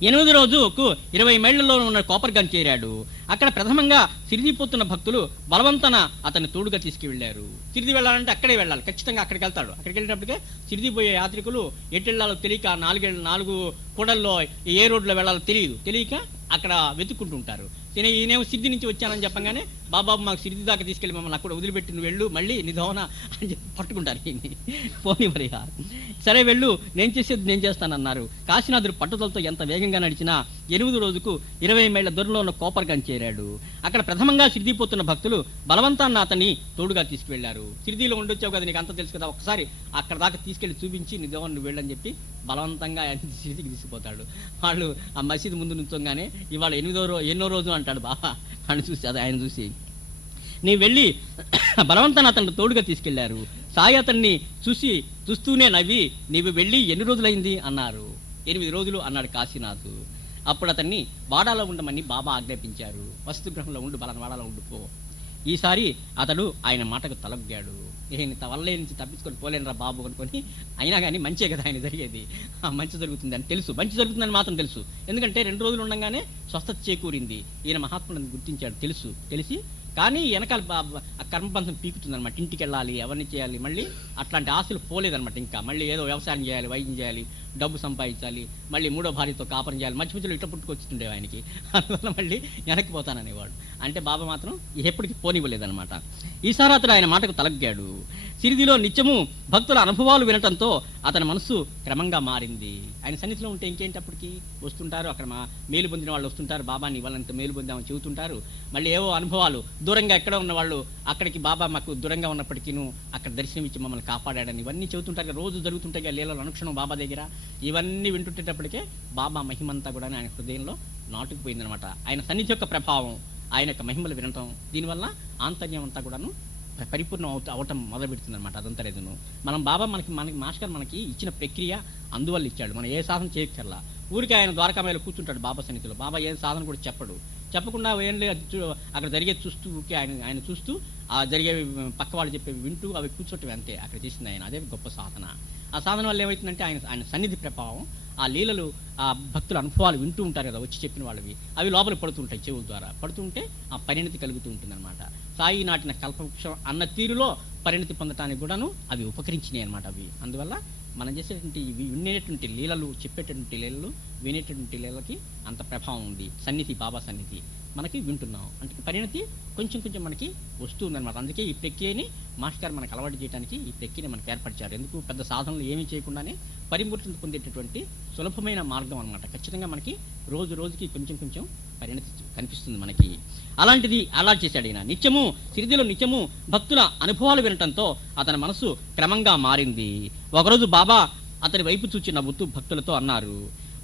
8వ రోజుకు 20 మైళ్ళలో ఉన్న కోపర్గాన్ చేరాడు. అక్కడ ప్రథమంగా సిరిది పోతున్న భక్తులు బలవంతన అతన్ని తోడుగా తీసుకువెళ్లారు. సిరిది వెళ్ళాలంటే అక్కడే వెళ్ళాలి, ఖచ్చితంగా అక్కడికి వెళ్తాడు. అక్కడికి వెళ్ళినప్పటికే సిరిది పోయే యాత్రికులు ఎటు వెళ్ళాలో తెలియక 4 కూడల్లో ఏ రోడ్లో వెళ్ళాలో తెలియక అక్కడ వెతుక్కుంటూ ఉంటారు. ఈయనేమో సిరిది నుంచి వచ్చానని చెప్పగానే, బాబాబు మాకు సిరిది దాకా తీసుకెళ్ళి మమ్మల్ని అక్కడ వదిలిపెట్టి నువ్వు వెళ్ళు, మళ్ళీ నిధవన అని చెప్పి పట్టుకుంటారు. పోనీ మరి సరే వెళ్ళు, నేను చేసేది నేను చేస్తానన్నారు. కాశీనాథుడు పట్టుదలతో ఎంత వేగంగా నడిచినా 8వ రోజుకు 20 మైళ్ళ దూరంలో ఉన్న కోపర్గాన్ చేరాడు. అక్కడ ప్రథమంగా సిరిది పోతున్న భక్తులు బలవంతాన్ని అతన్ని తోడుగా తీసుకువెళ్లారు. సిరిదిలో ఉండొచ్చావు కదా, నీకు అంతా తెలుసు కదా, ఒకసారి అక్కడ దాకా తీసుకెళ్లి చూపించి నిధవన నువ్వు వెళ్ళని చెప్పి బలవంతంగా సిరిదికి తీసుకుపోతాడు. వాళ్ళు ఆ మసీదు ముందు నుంచోగానే ఇవాళ 8వ రోజు అంటాడు బాబా. ఆయన చూసి నీ వెళ్ళి బలవంతాన్ని అతన్ని తోడుగా తీసుకెళ్లారు. సాయి అతన్ని చూస్తూనే నవ్వి, నీవు వెళ్ళి ఎన్ని రోజులైంది అన్నారు. 8 రోజులు అన్నాడు కాశీనాథ్. అప్పుడు అతన్ని వాడాలో ఉండమని బాబా ఆజ్ఞాపించారు. వసతిగృహంలో ఉండు, బలం వాడాలో ఉండిపో. ఈసారి అతడు ఆయన మాటకు తలొగ్గాడు. వల్లే నుంచి తప్పించుకొని పోలేనరా బాబు అనుకొని, అయినా కానీ మంచే కదా ఆయన జరిగేది. మంచి జరుగుతుంది అని తెలుసు, మంచి జరుగుతుందని మాత్రం తెలుసు. ఎందుకంటే 2 రోజులు ఉండగానే స్వస్థత చేకూరింది. ఈయన మహాత్ములను గుర్తించాడు. తెలిసి కానీ వెనకాల కర్మబంధం పీకుతుందనమాట. ఇంటికి వెళ్ళాలి, ఎవరిని చేయాలి, మళ్ళీ అట్లాంటి ఆశలు పోలేదనమాట. ఇంకా మళ్ళీ ఏదో వ్యవసాయం చేయాలి, వైద్యం చేయాలి, డబ్బు సంపాదించాలి, మళ్ళీ 3వ భార్యతో కాపురం చేయాలి. మధ్యలో ఇట్లా పుట్టుకొచ్చుతుండే ఆయనకి. అందువల్ల మళ్ళీ వెనక్కి పోతాననేవాడు. అంటే బాబా మాత్రం ఎప్పటికీ పోనివ్వలేదనమాట. ఈసారి అతడు ఆయన మాటకు తలగ్గాడు. సిరిదిలో నిత్యము భక్తుల అనుభవాలు వినటంతో అతని మనస్సు క్రమంగా మారింది. ఆయన సన్నిధిలో ఉంటే ఇంకేంటి, అప్పటికి వస్తుంటారు, అక్కడ మేలు పొందిన వాళ్ళు వస్తుంటారు, బాబాని ఇవ్వాలంత మేలు పొందామని చెబుతుంటారు. మళ్ళీ ఏవో అనుభవాలు, దూరంగా ఎక్కడ ఉన్న వాళ్ళు అక్కడికి బాబా మాకు దూరంగా ఉన్నప్పటికీను అక్కడ దర్శనం ఇచ్చి మమ్మల్ని కాపాడాడని ఇవన్నీ చెబుతుంటారు. రోజు జరుగుతుంటాయి లీలలు, అనుక్షణం బాబా దగ్గర. ఇవన్నీ వింటుంటేటప్పటికే బాబా మహిమంతా కూడా ఆయన హృదయంలో నాటుకుపోయిందనమాట. ఆయన సన్నిధి యొక్క ప్రభావం, ఆయన యొక్క మహిమలు వినటం, దీనివల్ల ఆంతర్యం అంతా కూడాను పరిపూర్ణం అవటం మొదలు పెడుతుంది అనమాట. అదంతా లేదును మనం బాబా మనకి మాస్టర్ మనకి ఇచ్చిన ప్రక్రియ అందువల్ల ఇచ్చాడు. మనం ఏ సాధన చేయక్కర్లా. ఊరికి ఆయన ద్వారకామయ్యలో కూర్చుంటాడు బాబా సన్నిధిలో. బాబా ఏ సాధన కూడా చెప్పకుండా ఏం లేదు, అక్కడ జరిగేది చూస్తూ ఊరికి ఆయన చూస్తూ ఆ జరిగే పక్క వాళ్ళు చెప్పేవి వింటూ అవి కూర్చోటం అంతే అక్కడ చేసింది ఆయన. అదే గొప్ప సాధన. ఆ సాధన వల్ల ఏమవుతుందంటే ఆయన సన్నిధి ప్రభావం, ఆ లీలలు, ఆ భక్తుల అనుభవాలు వింటూ ఉంటారు కదా, వచ్చి చెప్పిన వాళ్ళవి, అవి లోపలికి పడుతుంటాయి. చెవుల ద్వారా పడుతుంటే ఆ పరిణతి కలుగుతూ ఉంటుంది అనమాట. సాయి నాటిన కల్పవృక్షం అన్న తీరులో పరిణతి పొందటానికి కూడాను అవి ఉపకరించినాయి అనమాట. అవి అందువల్ల మనం చేసేటువంటి ఇవి వినేటువంటి లీలలు, చెప్పేటటువంటి లీలలు, వినేటటువంటి లీలకి అంత ప్రభావం ఉంది. సన్నిధి, బాబా సన్నిధి మనకి వింటున్నాం అంటే పరిణతి కొంచెం మనకి వస్తుందన్నమాట. అందుకే ఈ ప్రక్రియని మాస్టర్ మనకు అలవాటు చేయడానికి ఈ ప్రక్రియని మనకు ఏర్పరిచారు. ఎందుకు, పెద్ద సాధనలు ఏమీ చేయకుండానే పరిమూర్తిని పొందేటటువంటి సులభమైన మార్గం అనమాట. ఖచ్చితంగా మనకి రోజుకి కొంచెం పరిణతి కనిపిస్తుంది మనకి. అలాంటిది అలా చేశాడు ఈయన. సిరిదిలో నిత్యము భక్తుల అనుభవాలు వినటంతో అతని మనసు క్రమంగా మారింది. ఒకరోజు బాబా అతని వైపు చూచి నవ్వుతూ భక్తులతో అన్నారు,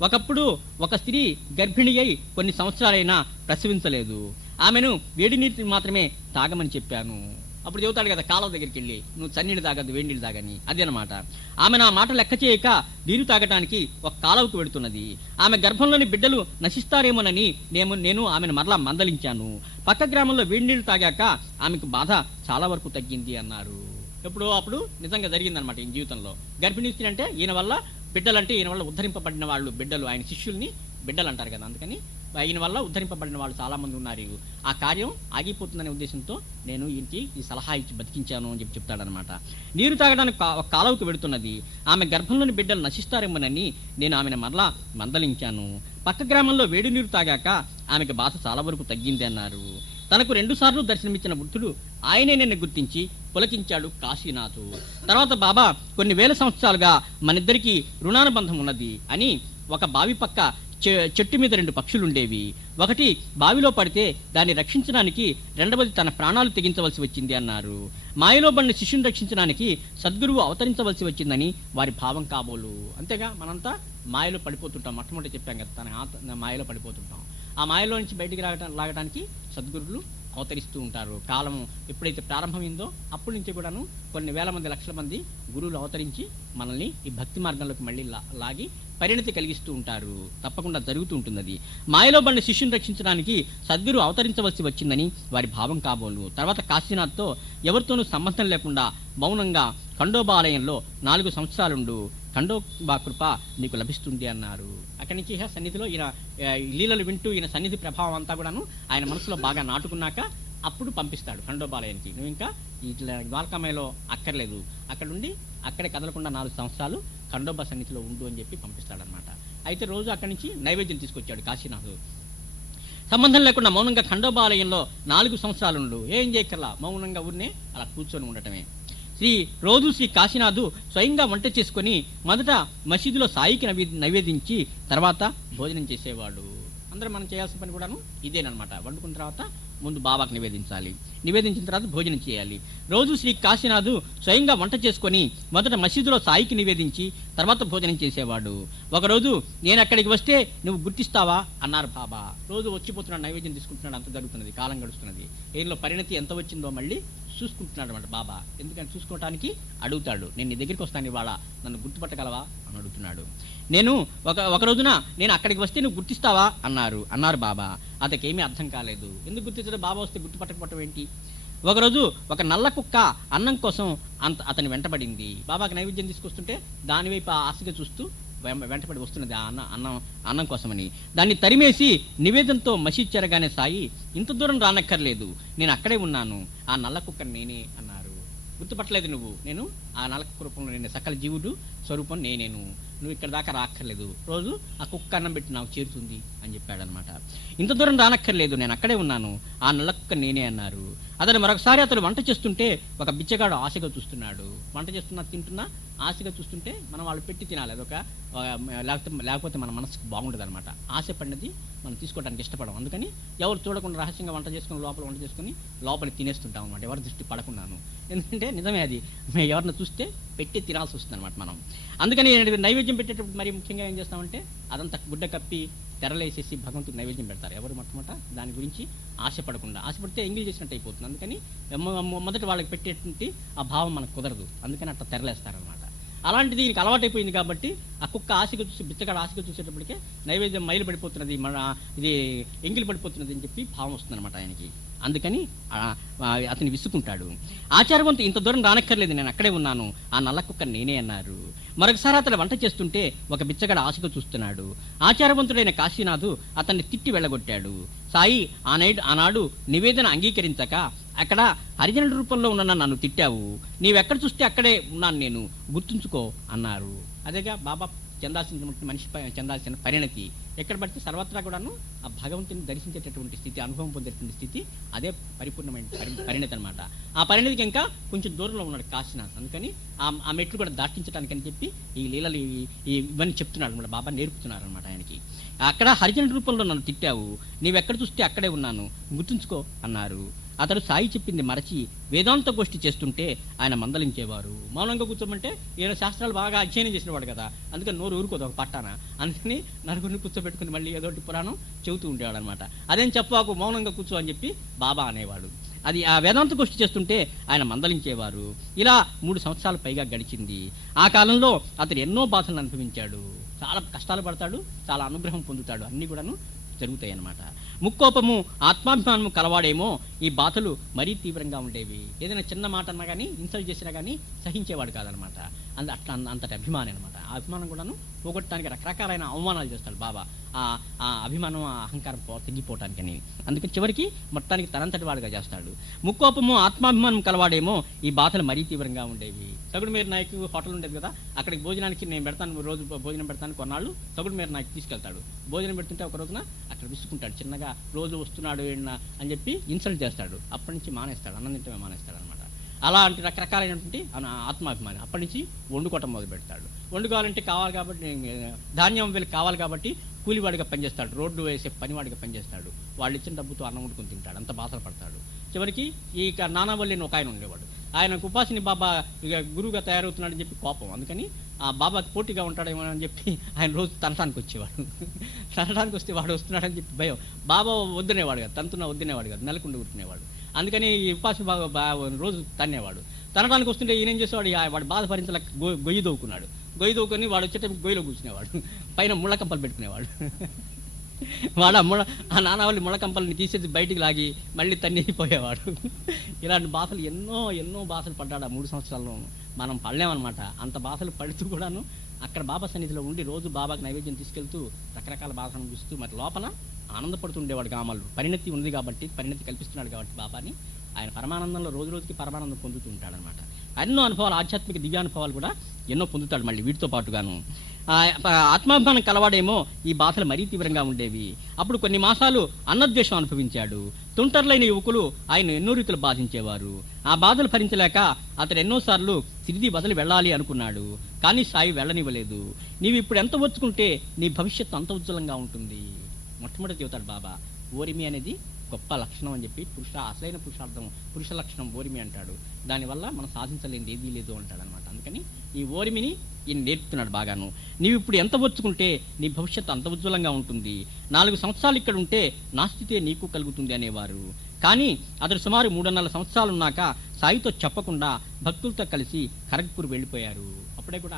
ఒకప్పుడు ఒక స్త్రీ గర్భిణి అయి కొన్ని సంవత్సరాలైనా ప్రసవించలేదు. ఆమెను వేడి నీటిని మాత్రమే తాగమని చెప్పాను. అప్పుడు చెబుతాడు కదా కాలువ దగ్గరికి వెళ్ళి, నువ్వు చన్నీళ్ళు తాగద్దు, వేడి నీళ్ళు తాగని. అదేనమాట. ఆమె నా మాట లెక్క చేయక నీరు తాగటానికి ఒక కాలువకు వెడుతున్నది. ఆమె గర్భంలోని బిడ్డలు నశిస్తారేమోనని నేను ఆమెను మరలా మందలించాను. పక్క గ్రామంలో వేడి నీళ్లు తాగాక ఆమెకు బాధ చాలా వరకు తగ్గింది అన్నారు. అప్పుడు నిజంగా జరిగిందనమాట ఈయన జీవితంలో. గర్భిణీ స్త్రీ అంటే ఈయన వల్ల బిడ్డలంటే ఈయన వల్ల ఉద్ధరింపబడిన వాళ్ళు బిడ్డలు, ఆయన శిష్యుల్ని బిడ్డలు అంటారు కదా, అందుకని ఈయన వల్ల ఉద్ధరింపబడిన వాళ్ళు చాలా మంది ఉన్నారు. ఆ కార్యం ఆగిపోతుందనే ఉద్దేశంతో నేను ఈయనకి ఈ సలహా ఇచ్చి బతికించాను అని చెప్తాడనమాట. నీరు తాగడానికి ఒక కాలువకు వెడుతున్నది. ఆమె గర్భంలోని బిడ్డలు నశిస్తారేమోనని నేను ఆమెను మరలా మందలించాను. పక్క గ్రామంలో వేడి నీరు తాగాక ఆమెకు బాధ చాలా వరకు తగ్గింది అన్నారు. తనకు 2 సార్లు దర్శనమిచ్చిన వృద్ధుడు ఆయనే నిన్ను గుర్తించి పులకించాడు కాశీనాథు. తర్వాత బాబా కొన్ని వేల సంవత్సరాలుగా మనిద్దరికీ రుణానుబంధం ఉన్నది అని, ఒక బావి పక్క చెట్టు మీద 2 పక్షులుండేవి. ఒకటి బావిలో పడితే దాన్ని రక్షించడానికి రెండవది తన ప్రాణాలు తెగించవలసి వచ్చింది అన్నారు. మాయలో పడిన శిష్యుని రక్షించడానికి సద్గురువు అవతరించవలసి వచ్చిందని వారి భావం కాబోలు. అంతేగా, మనంతా మాయలో పడిపోతుంటాం. మొట్టమొదటి చెప్పాం కదా, తన మాయలో పడిపోతుంటాం. ఆ మాయలో నుంచి బయటికి లాగడానికి సద్గురువులు అవతరిస్తూ ఉంటారు. కాలం ఎప్పుడైతే ప్రారంభమైందో అప్పటి నుంచి కూడాను కొన్ని వేల మంది, లక్షల మంది గురువులు అవతరించి మనల్ని ఈ భక్తి మార్గంలోకి మళ్ళీ లాగి పరిణతి కలిగిస్తూ ఉంటారు. తప్పకుండా జరుగుతూ ఉంటుంది అది. మాయలో పడిన శిష్యుని రక్షించడానికి సద్గురు అవతరించవలసి వచ్చిందని వారి భావం కాబోలు. తర్వాత కాశీనాథ్తో ఎవరితోనూ సంబంధం లేకుండా మౌనంగా ఖండోబాలయంలో 4 సంవత్సరాలుండు, ఖండోబా కృప నీకు లభిస్తుంది అన్నారు. అక్కడి నుంచి సన్నిధిలో ఈయన లీలలు వింటూ ఈయన సన్నిధి ప్రభావం అంతా కూడాను ఆయన మనసులో బాగా నాటుకున్నాక అప్పుడు పంపిస్తాడు ఖండోబాలయానికి. నువ్వు ఇంకా ఇట్లా ద్వారకామయలో అక్కర్లేదు, అక్కడుండి అక్కడే కదలకుండా 4 సంవత్సరాలు ఖండోబా సన్నిధిలో ఉండు అని చెప్పి పంపిస్తాడనమాట. అయితే రోజు అక్కడి నుంచి నైవేద్యం తీసుకొచ్చాడు కాశీనాథు. సంబంధం లేకుండా మౌనంగా ఖండోబాలయంలో 4 సంవత్సరాలు ఏం చేయక్కర్లా, మౌనంగా ఊరినే అలా కూర్చొని ఉండటమే. రోజు శ్రీ కాశీనాథు స్వయంగా వంట చేసుకొని మొదట మసీదులో సాయికి నైవేదించి తర్వాత భోజనం చేసేవాడు. అందరూ మనం చేయాల్సిన పని కూడాను ఇదేనమాట. వండుకున్న తర్వాత ముందు బాబాకు నివేదించాలి, నివేదించిన తర్వాత భోజనం చేయాలి. రోజు శ్రీ కాశీనాథు స్వయంగా వంట చేసుకొని మొదట మసీదులో సాయికి నివేదించి తర్వాత భోజనం చేసేవాడు. ఒకరోజు నేను అక్కడికి వస్తే నువ్వు గుర్తిస్తావా అన్నారు బాబా. రోజు వచ్చిపోతున్నాడు, నైవేద్యం తీసుకుంటున్నాడు, అంత జరుగుతున్నది, కాలం గడుస్తున్నది. ఏళ్ళలో పరిణతి ఎంత వచ్చిందో మళ్ళీ చూసుకుంటున్నాడు అనమాట బాబా. ఎందుకంటే చూసుకోవటానికి అడుగుతాడు, నేను నీ దగ్గరికి వస్తాను ఇవాళ, నన్ను గుర్తుపట్టగలవా అని అడుగుతున్నాడు. నేను ఒక రోజున నేను అక్కడికి వస్తే నువ్వు గుర్తిస్తావా అన్నారు బాబా. అతకేమీ అర్థం కాలేదు. ఎందుకు గుర్తించడం, బాబా వస్తే గుర్తుపట్టకపోవటం ఏంటి? ఒకరోజు ఒక నల్ల కుక్క అన్నం కోసం అతని వెంటబడింది. బాబాకి నైవేద్యం తీసుకొస్తుంటే దానివైపు ఆశగా చూస్తూ వెంటబడి వస్తున్నది ఆ అన్నం కోసమని. దాన్ని తరిమేసి నివేదనతో మసీద్ చేరగానే సాయి, ఇంత దూరం రానక్కర్లేదు, నేను అక్కడే ఉన్నాను, ఆ నల్ల కుక్కని నేనే అన్నారు. గుర్తుపట్టలేదు నువ్వు, నేను ఆ నల్ల కుక్క రూపంలో నేను సకల జీవుడు స్వరూపం నేనేను, నువ్వు ఇక్కడ దాకా రాక్కర్లేదు, రోజు ఆ కుక్క అన్నం పెట్టి నాకు చేరుతుంది అని చెప్పాడనమాట. ఇంత దూరం రానక్కర్లేదు, నేను అక్కడే ఉన్నాను, ఆ నల్ల కుక్క నేనే అన్నారు. మరొకసారి అతడు వంట చేస్తుంటే ఒక బిచ్చగాడు ఆశగా చూస్తున్నాడు. వంట చేస్తున్నా తింటున్నా ఆశగా చూస్తుంటే మనం వాళ్ళు పెట్టి తినాలి, అదొక లేకపోతే మన మనసుకు బాగుండదు అనమాట. ఆశ పడినది మనం తీసుకోవడానికి ఇష్టపడం. అందుకని ఎవరు చూడకుండా రహస్యంగా వంట చేసుకుని వంట చేసుకుని లోపల తినేస్తుంటాం అనమాట, ఎవరి దృష్టి పడకుండాను. ఎందుకంటే నిజమే, అది ఎవరిని చూస్తే పెట్టి తినాల్సి వస్తుంది అనమాట మనం. అందుకని నైవేద్యం పెట్టేటప్పుడు మరి ముఖ్యంగా ఏం చేస్తామంటే అదంతా గుడ్డ కప్పి తెరలేసేసి భగవంతుడు నైవేద్యం పెడతారు. ఎవరు మొట్టమొదట దాని గురించి ఆశపడకుండా, ఆశపడితే ఎంగిల్ చేసినట్టు అయిపోతుంది. అందుకని మొదట వాళ్ళకి పెట్టేటువంటి ఆ భావం మనకు కుదరదు, అందుకని అట్లా తెరలేస్తారనమాట. అలాంటిది దీనికి అలవాటైపోయింది కాబట్టి ఆ కుక్క ఆశగా చూసి బిచ్చగాడు ఆశగా చూసేటప్పటికే నైవేద్యం మైలు పడిపోతున్నది, ఇది ఎంగిలి పడిపోతున్నది అని చెప్పి భావం వస్తుందన్నమాట ఆయనకి. అందుకని అతను విసుకుంటాడు. ఆచారవంతు ఇంత దూరం రానక్కర్లేదు, నేను అక్కడే ఉన్నాను, ఆ నల్ల కుక్క నేనే అన్నారు. మరొకసారి అతను వంట చేస్తుంటే ఒక బిచ్చగాడు ఆశగా చూస్తున్నాడు. ఆచారవంతుడైన కాశీనాథు అతన్ని తిట్టి వెళ్ళగొట్టాడు. సాయి ఆనాడు నివేదన అంగీకరించక అక్కడ హరిజనుల రూపంలో ఉన్న నన్ను తిట్టావు, నీవెక్కడ చూస్తే అక్కడే ఉన్నాను నేను, గుర్తుంచుకో అన్నారు. అదేగా బాబా చెందాల్సిన మనిషి చెందాల్సిన పరిణతి. ఎక్కడ పడితే సర్వత్రా కూడాను ఆ భగవంతుని దర్శించేటటువంటి స్థితి, అనుభవం పొందేటువంటి స్థితి, అదే పరిపూర్ణమైన పరిణతి అనమాట. ఆ పరిణతికి ఇంకా కొంచెం దూరంలో ఉన్నాడు కాశీనాథ్. అందుకని ఆ మెట్లు కూడా దాటించడానికి అని చెప్పి ఈ లీలలు ఇవన్నీ చెప్తున్నాడు అనమాట, బాబా నేర్పుతున్నారు అనమాట ఆయనకి. అక్కడ హరిజన రూపంలో నన్ను తిట్టావు, నీవెక్కడ చూస్తే అక్కడే ఉన్నాను, గుర్తుంచుకో అన్నారు. అతడు సాయి చెప్పింది మరచి వేదాంత గోష్ఠి చేస్తుంటే ఆయన మందలించేవారు. మౌనంగా కూర్చోమంటే ఈయన శాస్త్రాలు బాగా అధ్యయనం చేసినవాడు కదా, అందుకని నోరు ఊరుకోదు ఒక పట్టాన. అందుకని నలుగురిని కూర్చోబెట్టుకుని మళ్ళీ ఏదోటి పురాణం చెబుతూ ఉండేవాడు అనమాట. అదేం చెప్పాకు, మౌనంగా కూర్చో అని చెప్పి బాబా అనేవాడు. అది ఆ వేదాంత గోష్ఠి చేస్తుంటే ఆయన మందలించేవారు. ఇలా 3 సంవత్సరాలు పైగా గడిచింది. ఆ కాలంలో అతడు ఎన్నో బాధలను అనుభవించాడు, చాలా కష్టాలు పడతాడు, చాలా అనుగ్రహం పొందుతాడు, అన్నీ కూడాను జరుగుతాయి అన్నమాట. ముక్కోపము ఆత్మాభిమానము కలవాడేమో ఈ బాధలు మరీ తీవ్రంగా ఉండేవి. ఏదైనా చిన్న మాట అన్నా కానీ, ఇన్సల్ట్ చేసినా కానీ సహించేవాడు కాదనమాట. అంతటి అభిమానం అనమాట. ఆ అభిమానం కూడాను పోగొట్టడానికి రకరకాలైన అవమానాలు చేస్తాడు బాబా, ఆ అభిమానం, ఆ అహంకారం తగ్గిపోవటానికని. అందుకని చివరికి మొత్తానికి తనంతటి వాడుగా చేస్తాడు. ముక్కోపము ఆత్మాభిమానం కలవాడేమో ఈ బాధలు మరీ తీవ్రంగా ఉండేవి. తగుడుమేరు నాయకు హోటల్ ఉండేది కదా, అక్కడికి భోజనానికి నేను పెడతాను, రోజు భోజనం పెడతాను, కొన్నాళ్ళు తగుడుమేరు నాయకు తీసుకెళ్తాడు. భోజనం పెడుతుంటే ఒక రోజున అక్కడ విసుకుంటాడు, చిన్నగా రోజు వస్తున్నాడు అని చెప్పి ఇన్సల్ట్ చేస్తాడు. అప్పటి నుంచి మానేస్తాడు, అన్నం తింటే మానేస్తాడు అనమాట. అలాంటి రకరకాలైనటువంటి ఆత్మాభిమాని. అప్పటి నుంచి వండుకోవటం మొదలు పెడతాడు. వండుకోవాలంటే కావాలి కాబట్టి, ధాన్యం వీళ్ళకి కావాలి కాబట్టి కూలివాడిగా పనిచేస్తాడు, రోడ్డు వేసే పనివాడిగా పనిచేస్తాడు. వాళ్ళు ఇచ్చిన డబ్బుతో అన్నం వండుకొని తింటాడు, అంత బాధలు పడతాడు. చివరికి ఈ నానావల్లి అని ఒక ఆయన ఉండేవాడు. ఆయనకు ఉపాసిని బాబా ఇక గురువుగా తయారవుతున్నాడని చెప్పి కోపం. అందుకని ఆ బాబాకి పోటీగా ఉంటాడేమో అని చెప్పి ఆయన రోజు తనటానికి వచ్చేవాడు. తనటానికి వస్తే వాడు వస్తున్నాడని చెప్పి భయం. బాబా వద్దునేవాడు కాదు, తనతున్నా వద్దునేవాడు కాదు, నెలకొండి కూర్చునేవాడు. అందుకని ఈ ఉపాసిని బాబా రోజు తన్నేవాడు. తనటానికి వస్తుంటే ఈయన ఏం చేసేవాడు, వాడు బాధ భరించలేక గొయ్యి దవ్వుకున్నాడు. గొయ్యి దవ్వుకొని వాడు వచ్చేటప్పుడు గొయ్యిలో కూర్చునేవాడు, పైన ముళ్ళ కంపలు పెట్టుకునేవాడు. వాడు ఆ నానావల్లి ముళ్ళ కంపల్ని తీసేసి బయటికి లాగి మళ్ళీ తన్నిపోయేవాడు. ఇలాంటి బాధలు ఎన్నో బాధలు పడ్డాడు ఆ 3 సంవత్సరాల్లో. మనం పడలేమన్నమాట. అంత బాధలు పడుతూ కూడాను అక్కడ బాబా సన్నిధిలో ఉండి రోజు బాబాకి నైవేద్యం తీసుకెళ్తూ రకరకాల బాధలను చూస్తూ మరి లోపల ఆనందపడుతుండేవాడు. కామాలు పరిణతి ఉంది కాబట్టి, పరిణతి కల్పిస్తున్నాడు కాబట్టి బాబాని ఆయన పరమానందంలో రోజు రోజుకి పరమానందం పొందుతూ ఉంటాడనమాట. ఎన్నో అనుభవాలు, ఆధ్యాత్మిక దివ్యానుభవాలు కూడా ఎన్నో పొందుతాడు మళ్ళీ వీటితో పాటుగాను. ఆత్మాభిమానం కలవాడేమో ఈ బాధలు మరీ తీవ్రంగా ఉండేవి. అప్పుడు కొన్ని మాసాలు అన్నద్వేషం అనుభవించాడు. తుంటర్లైన యువకులు ఆయన ఎన్నో రీతులు బాధించేవారు. ఆ బాధలు భరించలేక అతడు ఎన్నోసార్లు సిరిది వదిలి వెళ్ళాలి అనుకున్నాడు. కానీ సాయి వెళ్ళనివ్వలేదు. నీవు ఇప్పుడు ఎంత వచ్చుకుంటే నీ భవిష్యత్తు అంత ఉజ్వలంగా ఉంటుంది. మొట్టమొదటి చెబుతాడు బాబా, ఓరిమి అనేది గొప్ప లక్షణం అని చెప్పి, అసలైన పురుషార్థం, పురుష లక్షణం ఓరిమి అంటాడు. దానివల్ల మనం సాధించలేనిది ఏదీ లేదు అంటాడు అనమాట. అందుకని ఈ ఓరిమిని ఈయన నేర్పుతున్నాడు బాగాను. నీవు ఇప్పుడు ఎంత వచ్చుకుంటే నీ భవిష్యత్తు అంత ఉజ్వలంగా ఉంటుంది. 4 సంవత్సరాలు ఇక్కడ ఉంటే నా స్థితే నీకు కలుగుతుంది అనేవారు. కానీ అతడు సుమారు 3.5 సంవత్సరాలు ఉన్నాక సాయితో చెప్పకుండా భక్తులతో కలిసి ఖరగ్పూర్ వెళ్ళిపోయారు.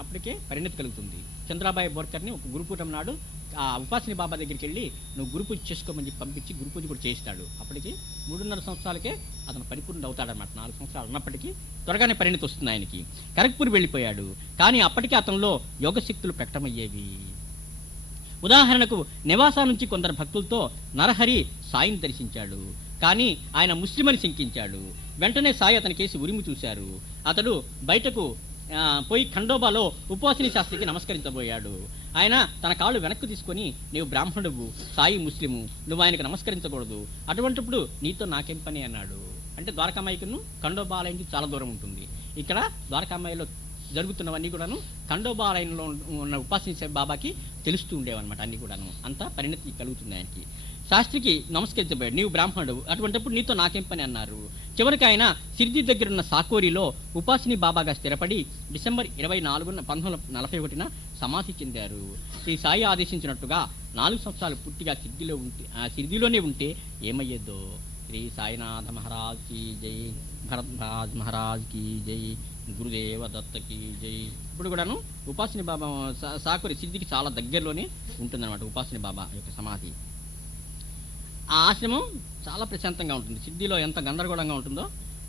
అప్పటికే పరిణతి కలుగుతుంది. చంద్రాబాయి బోర్కర్ని ఒక గురుపూటం నాడు ఆ ఉపాసిని బాబా దగ్గరికి వెళ్ళి నువ్వు గురుపూజ చేసుకోమని చెప్పి పంపించి గురుపూజ కూడా చేయిస్తాడు. అప్పటికి 3.5 సంవత్సరాలకే అతను పరిపూర్ణ అవుతాడనమాట. 4 సంవత్సరాలు ఉన్నప్పటికీ త్వరగానే పరిణతి వస్తుంది ఆయనకి. ఖరగ్పూర్ వెళ్ళిపోయాడు. కానీ అప్పటికే అతనిలో యోగశక్తులు ప్రకటమయ్యేవి. ఉదాహరణకు నివాసా నుంచి కొందరు భక్తులతో నరహరి సాయిని దర్శించాడు. కానీ ఆయన ముస్లిం అని శంకించాడు. వెంటనే సాయి అతని కేసి ఉరిమి చూశారు. అతడు బయటకు పోయి ఖండోబాలో ఉపాసిని శాస్త్రికి నమస్కరించబోయాడు. ఆయన తన కాళ్ళు వెనక్కు తీసుకొని, నీవు బ్రాహ్మణువు, సాయి ముస్లిము, నువ్వు ఆయనకు నమస్కరించకూడదు, అటువంటిప్పుడు నీతో నాకేం పని అన్నాడు. అంటే ద్వారకామాయికును ఖండోబా ఆలయానికి చాలా దూరం ఉంటుంది. ఇక్కడ ద్వారకామాయిలో జరుగుతున్నవన్నీ కూడాను ఖండోబా ఆలయంలో ఉన్న ఉపాసిని బాబాకి తెలుస్తూ ఉండేవన్నమాట. అన్ని కూడాను అంత పరిణతి కలుగుతుంది ఆయనకి. శాస్త్రికి నమస్కరించబోయాడు, నీవు బ్రాహ్మణుడు, అటువంటిప్పుడు నీతో నాకేం పని అన్నారు. చివరికి ఆయన సిర్ది దగ్గరున్న సాకోరిలో ఉపాసిని బాబాగా స్థిరపడి డిసెంబర్ 24, 1941 సమాధి చెందారు. శ్రీ సాయి ఆదేశించినట్టుగా 4 సంవత్సరాలు పూర్తిగా సిర్దిలోనే ఉంటే ఏమయ్యేదో. శ్రీ సాయినాథ మహారాజ్ కీ జై, భరద్వాజ్ మహారాజ్ కీ జై, గురుదేవ దత్త కీ జై. ఇప్పుడు కూడాను ఉపాసిని బాబా సాకోరి సిద్ధికి చాలా దగ్గరలోనే ఉంటుందన్నమాట ఉపాసిని బాబా యొక్క సమాధి. ఆ ఆశ్రమం చాలా ప్రశాంతంగా ఉంటుంది. సిద్ధిలో ఎంత గందరగోళంగా ఉంటుందో,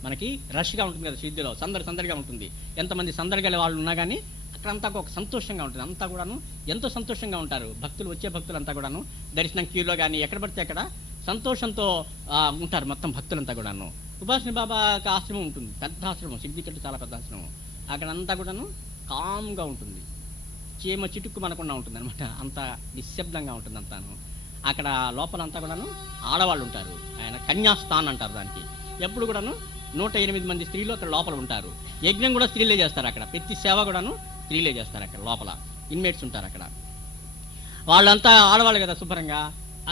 మనకి రష్గా ఉంటుంది కదా సిద్ధిలో, సందడిగా ఉంటుంది. ఎంతమంది సందడిగల వాళ్ళు ఉన్నా కానీ అక్కడంతా ఒక సంతోషంగా ఉంటుంది. అంతా కూడాను ఎంతో సంతోషంగా ఉంటారు భక్తులు. వచ్చే భక్తులంతా కూడాను దర్శనం క్యూలో కానీ ఎక్కడ పడితే అక్కడ సంతోషంతో ఉంటారు మొత్తం భక్తులంతా కూడాను. ఉపాసిని బాబా ఆశ్రమం ఉంటుంది, పెద్ద ఆశ్రమం, సిద్ధి కంటే చాలా పెద్ద ఆశ్రమం. అక్కడంతా కూడాను కామ్గా ఉంటుంది, చీమ చిటుక్కు మనకుండా ఉంటుంది అనమాట. అంత నిశ్శబ్దంగా ఉంటుంది అంతాను. అక్కడ లోపలంతా కూడాను ఆడవాళ్ళు ఉంటారు. ఆయన కన్యాస్థాన్ అంటారు దానికి. ఎప్పుడు కూడాను 108 మంది స్త్రీలు అక్కడ లోపల ఉంటారు. యజ్ఞం కూడా స్త్రీలే చేస్తారు అక్కడ. ప్రతి సేవ కూడాను స్త్రీలే చేస్తారు అక్కడ. లోపల ఇన్మేట్స్ ఉంటారు అక్కడ. వాళ్ళంతా ఆడవాళ్ళు కదా, శుభ్రంగా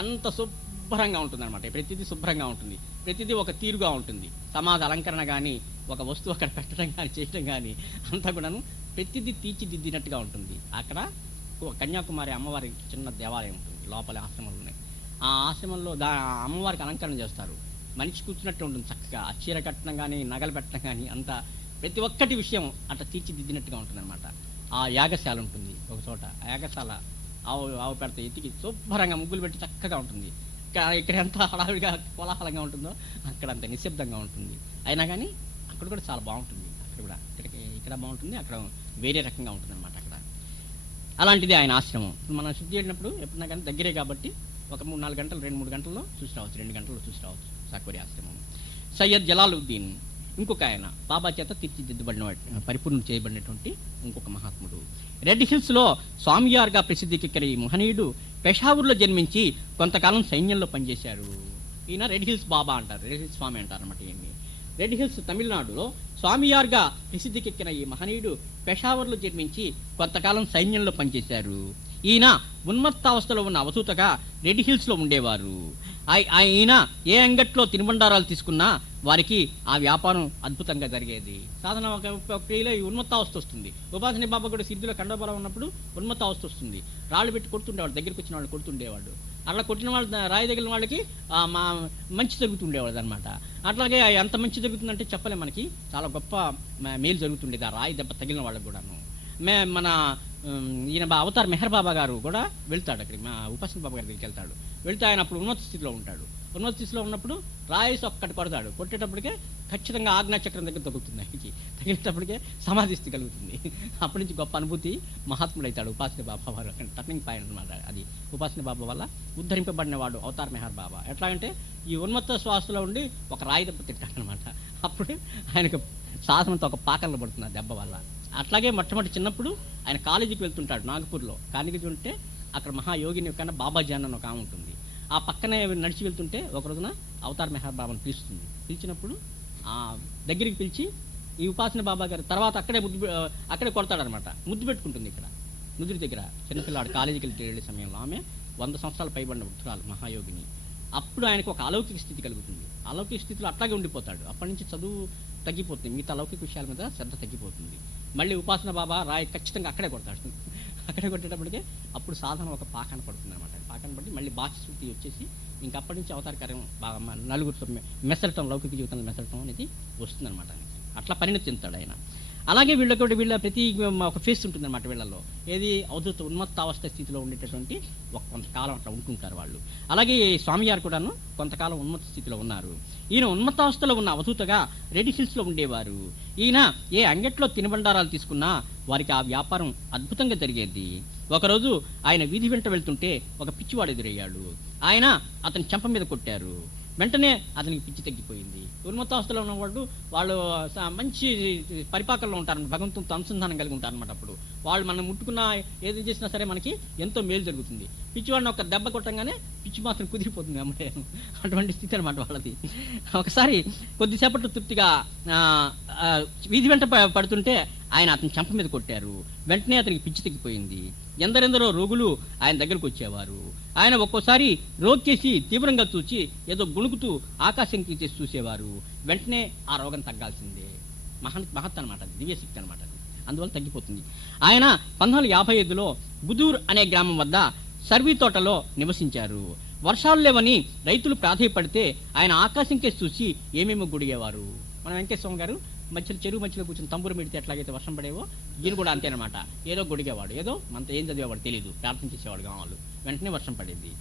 అంత శుభ్రంగా ఉంటుంది అనమాట. ప్రతిదీ శుభ్రంగా ఉంటుంది, ప్రతిదీ ఒక తీరుగా ఉంటుంది. సమాధి అలంకరణ కానీ, ఒక వస్తువు అక్కడ పెట్టడం కానీ, చేయడం కానీ అంతా కూడాను ప్రతిదీ తీర్చిదిద్దినట్టుగా ఉంటుంది. అక్కడ కన్యాకుమారి అమ్మవారి చిన్న దేవాలయం ఉంటుంది లోపల ఆశ్రమంలోనే. ఆ ఆశ్రమంలో అమ్మవారికి అలంకరణ చేస్తారు. మనిషి కూర్చున్నట్టు ఉంటుంది చక్కగా. ఆ చీర కట్టడం కానీ, నగలు పెట్టడం కానీ అంతా ప్రతి ఒక్కటి విషయం అట్లా తీర్చిదిద్దినట్టుగా ఉంటుంది అనమాట. ఆ యాగశాల ఉంటుంది ఒక చోట. ఆ యాగశాల ఆవు పెడితే ఎత్తికి శుభ్రంగా ముగ్గులు పెట్టి చక్కగా ఉంటుంది. ఇక్కడ ఎంత హడావిడిగా కోలాహలంగా ఉంటుందో అక్కడ అంత నిశ్శబ్దంగా ఉంటుంది. అయినా కానీ అక్కడ కూడా చాలా బాగుంటుంది. అక్కడ కూడా ఇక్కడ బాగుంటుంది, అక్కడ వేరే రకంగా ఉంటుంది అనమాట అక్కడ. అలాంటిది ఆయన ఆశ్రమం. మనం శుద్ధి చేసినప్పుడు ఎప్పుడన్నా కానీ దగ్గరే కాబట్టి ఒక 3-4 గంటలు, 2-3 గంటల్లో చూసి రావచ్చు, 2 గంటల్లో చూసి రావచ్చు సాకోరి ఆశ్రమం. సయ్యద్ జలాలుద్దీన్ ఇంకొక ఆయన బాబా చేత తీర్చిదిద్దబడిన పరిపూర్ణం చేయబడినటువంటి ఇంకొక మహాత్ముడు. రెడ్ హిల్స్లో స్వామియార్గా ప్రసిద్ధికెక్కిన ఈ మహనీయుడు పెషావర్లో జన్మించి కొంతకాలం సైన్యంలో పనిచేశారు. ఈయన రెడ్ హిల్స్ బాబా అంటారు, రెడ్ హిల్స్ స్వామి అంటారు అన్నమాట. ఈయన్ని రెడ్ హిల్స్ తమిళనాడులో స్వామియార్గా ప్రసిద్ధికెక్కిన ఈ మహనీయుడు పెషావర్లో జన్మించి కొంతకాలం సైన్యంలో పనిచేశారు. ఈయన ఉన్మత్తావస్థలో ఉన్న అవధూతగా రెడ్ హిల్స్లో ఉండేవారు. ఈయన ఏ అంగట్లో తినుబండారాలు తీసుకున్నా వారికి ఆ వ్యాపారం అద్భుతంగా జరిగేది. సాధారణ ఒక క్రియలో ఈ ఉన్మత్తావస్థ వస్తుంది. ఉపాసని బాబా కూడా సిద్ధిలో కండబలం ఉన్నప్పుడు ఉన్మత్తావస్థ వస్తుంది. రాళ్ళు పెట్టి కొడుతుండేవాడు, దగ్గరికి వచ్చిన వాళ్ళు కొడుతుండేవాడు. అట్లా కొట్టిన వాళ్ళు రాయి తగిలిన వాళ్ళకి మంచి జరుగుతుండేవాడు అనమాట. అట్లాగే ఎంత మంచి జరుగుతుందంటే చెప్పలే, మనకి చాలా గొప్ప మేలు జరుగుతుండేది ఆ రాయి దెబ్బ తగిలిన వాళ్ళకి కూడాను. మన ఈయన అవతార్ మెహర్ బాబా గారు కూడా వెళ్తాడు అక్కడికి, మా ఉపాసన బాబా గారి దగ్గరికి వెళ్తాడు. వెళ్తే ఆయన అప్పుడు ఉన్నత స్థితిలో ఉంటాడు. ఉన్నత స్థితిలో ఉన్నప్పుడు రాయేసి ఒక్కటి కొడతాడు. కొట్టేటప్పటికే ఖచ్చితంగా ఆజ్ఞాచక్రం దగ్గర తగులుతుంది. ఆయనకి తగిలేటప్పటికే సమాధి స్థితి కలుగుతుంది. అప్పటి నుంచి గొప్ప అనుభూతి మహాత్ముడు అవుతాడు ఉపాసన బాబా వారు. టర్నింగ్ పాయింట్ అనమాట అది. ఉపాసన బాబా వల్ల ఉద్ధరింపబడిన వాడు అవతార్ మెహర్ బాబా. ఎట్లా అంటే ఈ ఉన్మత్త శ్వాసలో ఉండి ఒక రాయి దెబ్బ తింటాడనమాట. అప్పుడే ఆయనకు సాధనంతో ఒక పాకల్లో పడుతుంది ఆ దెబ్బ వల్ల. అట్లాగే మొట్టమొదటి చిన్నప్పుడు ఆయన కాలేజీకి వెళ్తుంటాడు నాగపూర్లో. కాలేజీకి ఉంటే అక్కడ మహాయోగిని కన్నా బాబాజాన్ అని ఒక ఆమె ఉంటుంది. ఆ పక్కనే నడిచి వెళ్తుంటే ఒక రోజున అవతార్ మెహర్ బాబాను పిలుస్తుంది. పిలిచినప్పుడు ఆ దగ్గరికి పిలిచి ఈ ఉపాసన బాబా గారు తర్వాత అక్కడే కొడతాడనమాట. ముద్దు పెట్టుకుంటుంది ఇక్కడ నుదురి దగ్గర. చిన్నపిల్లాడు కాలేజీకి వెళ్ళే సమయంలో ఆమె 100 సంవత్సరాలు పైబడిన వృద్ధురాలు మహాయోగిని. అప్పుడు ఆయనకు ఒక అలౌకిక స్థితి కలుగుతుంది. అలౌకిక స్థితిలో అట్లాగే ఉండిపోతాడు. అప్పటి నుంచి చదువు తగ్గిపోతుంది, మిగతా లౌకిక విషయాల మీద శ్రద్ధ తగ్గిపోతుంది. మళ్ళీ ఉపాసన బాబా రాయి ఖచ్చితంగా అక్కడే కొడతాడు. అక్కడే కొట్టేటప్పటికే అప్పుడు సాధన ఒక పాకన పడుతుంది అనమాట. పాకన పట్టి మళ్ళీ బాహ్య శృతి వచ్చేసి ఇంకప్పటి నుంచి అవతార కార్యం బాగా నలుగురితో మెసలటం, లౌకిక జీవితంలో మెసలటం అనేది వస్తుందన్నమాట. అట్లా పరిణతి చెందుతాడు ఆయన. అలాగే వీళ్ళ ప్రతి ఒక ఫేస్ ఉంటుందన్నమాట వీళ్ళల్లో. ఏది అవధూత ఉన్మత్తావస్థ స్థితిలో ఉండేటటువంటి కొంతకాలం అట్లా ఉంటుంటారు వాళ్ళు. అలాగే స్వామివారు కూడాను కొంతకాలం ఉన్మత్త స్థితిలో ఉన్నారు. ఈయన ఉన్మత్తావస్థలో ఉన్న అవధూతగా రెడ్ హిల్స్లో ఉండేవారు. ఈయన ఏ అంగట్లో తినుబండారాలు తీసుకున్నా వారికి ఆ వ్యాపారం అద్భుతంగా జరిగేది. ఒకరోజు ఆయన వీధి వెంట వెళ్తుంటే ఒక పిచ్చివాడు ఎదురయ్యాడు. ఆయన అతని చెంప మీద కొట్టారు. వెంటనే అతనికి పిచ్చి తగ్గిపోయింది. ఉన్మత్తావస్థలో ఉన్నవాళ్ళు వాళ్ళు మంచి పరిపాకల్లో ఉంటారు, భగవంతునితో అనుసంధానం కలిగి ఉంటారు అనమాట. అప్పుడు వాళ్ళు మనం ముట్టుకున్నా ఏది చేసినా సరే మనకి ఎంతో మేలు జరుగుతుంది. పిచ్చివాడిని ఒక దెబ్బ కొట్టంగానే పిచ్చి మాత్రం కుదిరిపోతుంది అమ్మాయి. అటువంటి స్థితి అనమాట వాళ్ళది. ఒకసారి కొద్దిసేపట్లో తృప్తిగా వీధి వెంట పడుతుంటే ఆయన అతని చెంప మీద కొట్టారు. వెంటనే అతనికి పిచ్చి తగ్గిపోయింది. ఎందరెందరో రోగులు ఆయన దగ్గరకు వచ్చేవారు. ఆయన ఒక్కోసారి రోక్కేసి తీవ్రంగా చూచి ఏదో గుణుకుతూ ఆకాశంకి చేసి చూసేవారు. వెంటనే ఆ రోగం తగ్గాల్సిందే. మహత్ అనమాట, దివ్యశక్తి అనమాట. అందువల్ల తగ్గిపోతుంది. ఆయన 1955లో బుదూర్ అనే గ్రామం వద్ద సర్వీ తోటలో నివసించారు. వర్షాలు లేవని రైతులు ప్రాధేయపడితే ఆయన ఆకాశం కేసి చూసి ఏమేమో గుడిగేవారు. మన వెంకటేశ్వర గారు చెరువు మధ్యలో కూర్చొని తంబూరు పెడితే ఎట్లాగైతే వర్షం పడేవో ఈయన కూడా అంతేనమాట. ఏదో గుడిగేవాడు, ఏదో మనతో ఏం చదివేవాడు తెలియదు, ప్రార్థన చేసేవాడు కావాలి, వెంటనే వర్షం పడేది.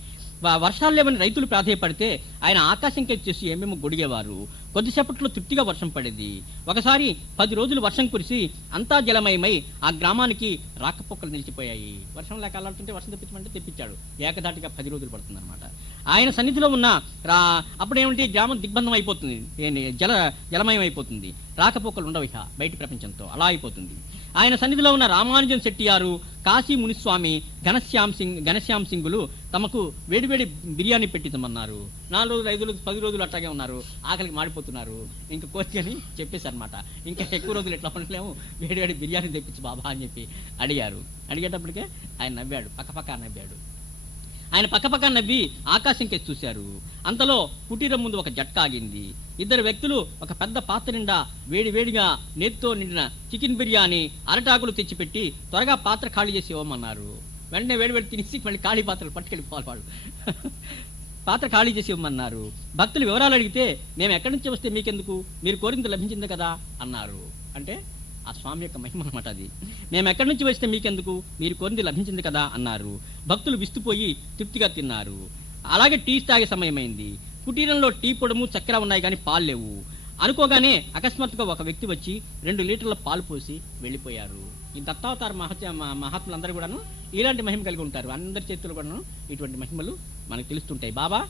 వర్షాలు లేవని రైతులు ప్రాధేయపడితే ఆయన ఆకాశం కేసి చేసి ఏమేమో గుడిగేవారు. కొద్దిసేపట్లో తృప్తిగా వర్షం పడేది. ఒకసారి 10 రోజులు వర్షం కురిసి అంతా జలమయమై ఆ గ్రామానికి రాకపోకలు నిలిచిపోయాయి. వర్షం లేక అల్లాడుతుంటే వర్షం తెప్పించమంటే తెప్పించాడు. ఏకదాటిగా 10 రోజులు పడుతుంది అనమాట. ఆయన సన్నిధిలో ఉన్న అప్పుడేమిటి గ్రామం దిగ్బంధం అయిపోతుంది, జలమయం అయిపోతుంది, రాకపోకలు ఉండవు ఇక బయటి ప్రపంచంతో, అలా అయిపోతుంది. ఆయన సన్నిధిలో ఉన్న రామానుజన్ శెట్టియారు, కాశీ మునిస్వామి, ఘనశ్యామ్ సింగులు తమకు వేడివేడి బిర్యానీ పెట్టించమన్నారు. 4 రోజులు 5 రోజులు 10 రోజులు అట్లాగే ఉన్నారు. ఆకలికి మాడిపోతున్నారు. ఇంకా కోరికని చెప్పేశారు అనమాట. ఇంకా ఎక్కువ రోజులు ఎట్లా ఉండలేము, వేడివేడి బిర్యానీ తెప్పించు బాబా అని చెప్పి అడిగారు. అడిగేటప్పటికే ఆయన నవ్వాడు, పక్కపక్క నవ్వాడు. ఆయన పక్కపక్క నవ్వి ఆకాశం కేసి చూశారు. అంతలో కుటీరం ముందు ఒక జట్కా ఆగింది. 2 వ్యక్తులు ఒక పెద్ద పాత్ర నిండా వేడివేడిగా నేతితో నిండిన చికెన్ బిర్యానీ అరటాకులు తెచ్చిపెట్టి త్వరగా పాత్ర ఖాళీ చేసి ఇవ్వమన్నారు. వెంటనే వేడివేడి తినేసి మళ్ళీ ఖాళీ పాత్రలు పట్టుకెళ్ళిపోవాలి వాళ్ళు. పాత్ర ఖాళీ చేసి ఇవ్వమన్నారు. భక్తులు వివరాలు అడిగితే మేము ఎక్కడి నుంచి వస్తే మీకెందుకు, మీరు కోరింది లభించింది కదా అన్నారు. అంటే ఆ స్వామి యొక్క మహిమ అనమాట అది. మేము ఎక్కడి నుంచి వస్తే మీకెందుకు, మీరు కోరింది లభించింది కదా అన్నారు. భక్తులు విస్తుపోయి తృప్తిగా తిన్నారు. అలాగే టీ తాగే సమయమైంది. కుటీరంలో టీ పొడము చక్కెర ఉన్నాయి కానీ పాలు లేవు. అనుకోగానే అకస్మాత్తుగా ఒక వ్యక్తి వచ్చి 2 లీటర్ల పాలు పోసి వెళ్ళిపోయారు. ఈ దత్తావతార మహాత్ములందరూ కూడాను ఇలాంటి మహిమ కలిగి ఉంటారు. అందరి చేతులు కూడాను ఇటువంటి మహిమలు మనకు తెలుస్తుంటాయి. బాబా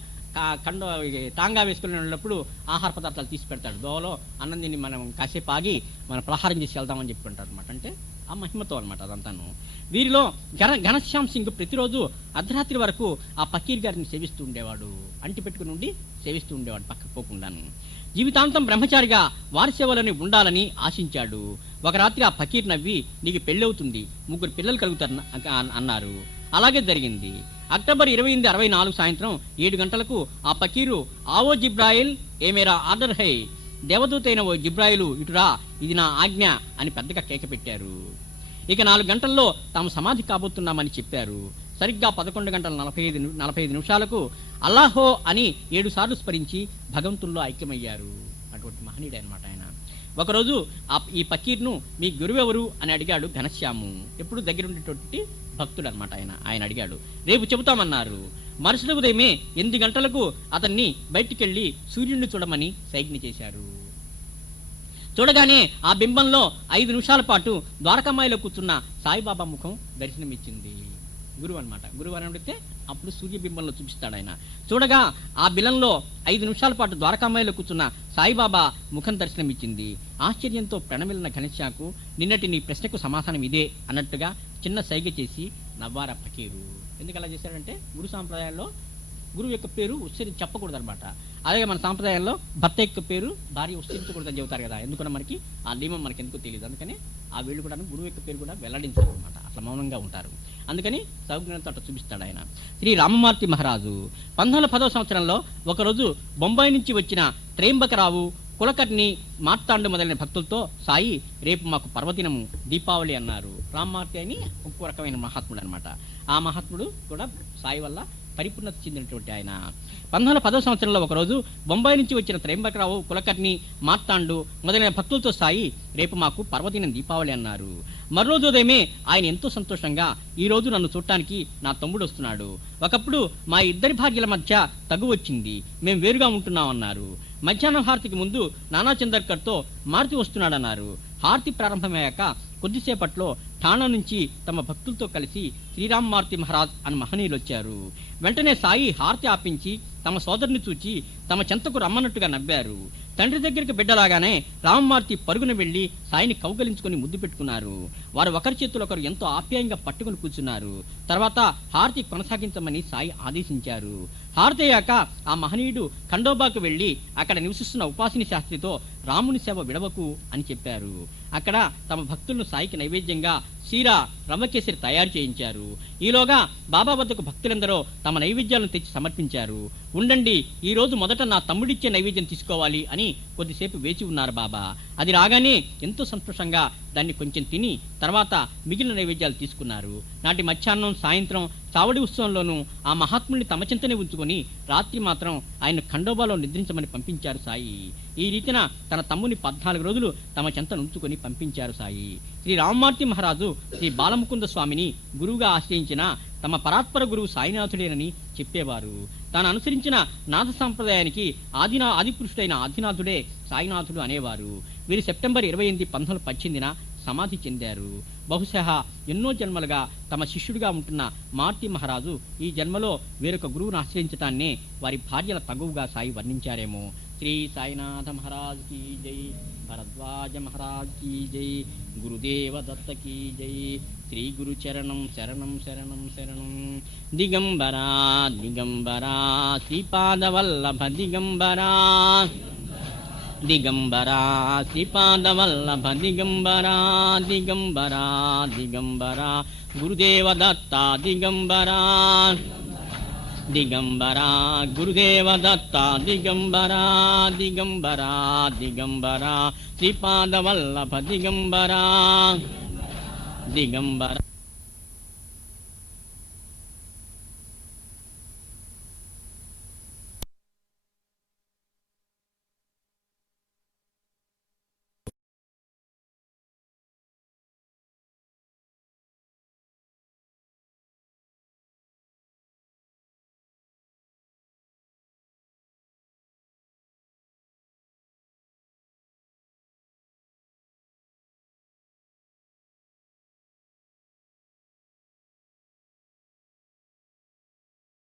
టాంగా వేసుకుని వెళ్ళినప్పుడు ఆహార పదార్థాలు తీసి పెడతాడు. దోవలో అన్నం తిని మనం కాసేపు ఆగి మనం ప్రహారం చేసి వెళ్దామని చెప్పుకుంటారు అనమాట. అంటే ఆ మహిమతో అనమాట అదంతాను. వీరిలో ఘనశ్యామ్ సింగ్ ప్రతిరోజు అర్ధరాత్రి వరకు ఆ ఫకీర్ గారిని సేవిస్తూ ఉండేవాడు. అంటి పెట్టుకుని ఉండి సేవిస్తూ ఉండేవాడు పక్కకు పోకుండాను. జీవితాంతం బ్రహ్మచారిగా వారి సేవలని ఉండాలని ఆశించాడు. ఒక రాత్రి ఆ ఫకీర్ నవ్వి, నీకు పెళ్ళవుతుంది, 3 పిల్లలు కలుగుతారు అన్నారు. అలాగే జరిగింది. అక్టోబర్ 28, 1964 సాయంత్రం 7 గంటలకు ఆ ఫకీరు, ఆవో జిబ్రాయిల్ ఏ మేరా ఆర్డర్ హై, దేవదూతైన ఓ జిబ్రాయిలు ఇటురా, ఇది నా ఆజ్ఞ అని పెద్దగా కేక పెట్టారు. ఇక 4 గంటల్లో తాము సమాధి కాబోతున్నామని చెప్పారు. సరిగ్గా 11:45 అల్లాహో అని 7 సార్లు స్మరించి భగవంతుల్లో ఐక్యమయ్యారు. అటువంటి మహనీయుడు అనమాట ఆయన. ఒకరోజు ఈ ఫకీర్ను మీ గురువెవరు అని అడిగాడు ఘనశ్యాము. ఎప్పుడు దగ్గరుండేటువంటి భక్తుడు అనమాట ఆయన అడిగాడు. రేపు చెబుతామన్నారు. మరుసటి ఉదయమే 8 గంటలకు అతన్ని బయటికెళ్లి సూర్యుడిని చూడమని సైజ్ఞ చేశారు. చూడగానే ఆ బింబంలో 5 నిమిషాల పాటు ద్వారకామాయిలో కూర్చున్న సాయిబాబా ముఖం దర్శనమిచ్చింది. గురువు అనమాట. గురువు అని అడిగితే అప్పుడు సూర్యబింబంలో చూపిస్తాడు ఆయన. చూడగా ఆ బిలంలో 5 నిమిషాల పాటు ద్వారకామాయిలో కూర్చున్న సాయిబాబా ముఖం దర్శనమిచ్చింది. ఆశ్చర్యంతో ప్రణమిలిన ఘనశ్యాకు, నిన్నటి నీ ప్రశ్నకు సమాధానం ఇదే అన్నట్టుగా చిన్న సైగ చేసి నవ్వారా ఫకీరు. ఎందుకు అలా చేశాడంటే, గురు సాంప్రదాయాల్లో గురువు యొక్క పేరు చెప్పకూడదు అనమాట. అలాగే మన సాంప్రదాయంలో భర్త యొక్క పేరు భార్య ఉచ్చరించకూడదని చెబుతారు కదా. ఎందుకన్నా మనకి ఆ నియమం మనకి ఎందుకో తెలియదు. అందుకని ఆ వీళ్ళు కూడా గురువు యొక్క పేరు కూడా వెల్లడించారు అనమాట. అట్లా మౌనంగా ఉంటారు. అందుకని సౌజ్ఞానంతో అట్లా చూపిస్తాడు ఆయన. శ్రీ రామమార్తి మహారాజు 1910వ సంవత్సరంలో ఒకరోజు బొంబాయి నుంచి వచ్చిన త్రయంబకరావు, కులకర్ణి, మార్తాండు మొదలైన భక్తులతో సాయి, రేపు మాకు పర్వదినము, దీపావళి అన్నారు. రామమార్తి అని ఒక్కో రకమైన మహాత్ముడు అనమాట. ఆ మహాత్ముడు కూడా సాయి వల్ల పరిపూర్ణత చెందినటువంటి ఆయన. 1910వ సంవత్సరంలో ఒకరోజు బొంబాయి నుంచి వచ్చిన త్రయంబకరావు, కులకర్ణి, మార్తాండు మొదలైన భక్తులతో సాయి, రేపు మాకు పర్వదినం దీపావళి అన్నారు. మరోజు ఉదయమే ఆయన ఎంతో సంతోషంగా, ఈ రోజు నన్ను చూడటానికి నా తమ్ముడు వస్తున్నాడు. ఒకప్పుడు మా ఇద్దరి భార్యల మధ్య తగు వచ్చింది, మేం వేరుగా ఉంటున్నాం అన్నారు. మధ్యాహ్నం హారతికి ముందు నానా చందర్కర్తో మారుతి వస్తున్నాడన్నారు. హారతి ప్రారంభమయ్యాక కొద్దిసేపట్లో ఠాణా నుంచి తమ భక్తులతో కలిసి శ్రీరామమార్తి మహారాజ్ అని మహనీయులు వచ్చారు. వెంటనే సాయి హారతి ఆపించి తమ సోదరుని చూచి తమ చెంతకు రమ్మన్నట్టుగా నవ్వారు. తండ్రి దగ్గరికి బిడ్డలాగానే రామమార్తి పరుగున వెళ్లి సాయిని కౌగలించుకుని ముద్దు పెట్టుకున్నారు. వారు ఒకరి చేతులు ఒకరు ఎంతో ఆప్యాయంగా పట్టుకుని కూర్చున్నారు. తర్వాత హారతి కొనసాగించమని సాయి ఆదేశించారు. హారతి అయ్యాక ఆ మహనీయుడు ఖండోబాకు వెళ్లి అక్కడ నివసిస్తున్న ఉపాసిని శాస్త్రితో రాముని సేవ విడవకు అని చెప్పారు. అక్కడ తమ భక్తులను సాయికి నైవేద్యంగా సీరా, రవ్వకేసరి తయారు చేయించారు. ఈలోగా బాబా వద్దకు భక్తులందరూ తమ నైవేద్యాలను తెచ్చి సమర్పించారు. ఉండండి, ఈ రోజు మొదట నా తమ్ముడిచ్చే నైవేద్యం తీసుకోవాలి అని కొద్దిసేపు వేచి ఉన్నారు బాబా. అది రాగానే ఎంతో సంతోషంగా దాన్ని కొంచెం తిని తర్వాత మిగిలిన నైవేద్యాలు తీసుకున్నారు. నాటి మధ్యాహ్నం, సాయంత్రం చావడి ఉత్సవంలోనూ ఆ మహాత్ముల్ని తమ చింతనే ఉంచుకొని రాత్రి మాత్రం ఆయన ఖండోబాలో నిద్రించమని పంపించారు సాయి. ఈ రీతిన తన తమ్ముని 14 రోజులు తమ చెంతను ఉంచుకొని పంపించారు సాయి. శ్రీ రామమార్తి మహారాజు శ్రీ బాలముకుంద స్వామిని గురువుగా ఆశ్రయించిన తమ పరాత్పర గురువు సాయినాథుడేనని చెప్పేవారు. తాను అనుసరించిన నాథ సాంప్రదాయానికి ఆదిపురుషుడైన ఆదినాథుడే సాయినాథుడు అనేవారు. వీరు సెప్టెంబర్ 28, 1918న సమాధి చెందారు. బహుశా ఎన్నో జన్మలుగా తమ శిష్యుడిగా ఉంటున్న మార్తి మహారాజు ఈ జన్మలో వేరొక గురువును ఆశ్రయించటాన్నే వారి భార్యల తగువుగా సాయి వర్ణించారేమో. శ్రీ సాయినాథ మహారాజ్ కీ జై, భరద్వాజ మహారాజ్ కీ జై, గురుదేవ దత్త కీ జై. శ్రీ గురు చరణం శరణం శరణం శరణం. దిగంబరా దిగంబరా శ్రీపాదవల్లభ దిగంబరా, దిగంబరా శ్రీపాదవల్లభ దిగంబరా, దిగంబరా దిగంబరా గురుదేవ దత్త దిగంబరా, దిగంబరా గురుదేవ దత్త దిగంబరా, దిగంబరా దిగంబరా శ్రీపాదవల్లభ దిగంబరా, దిగంబరా.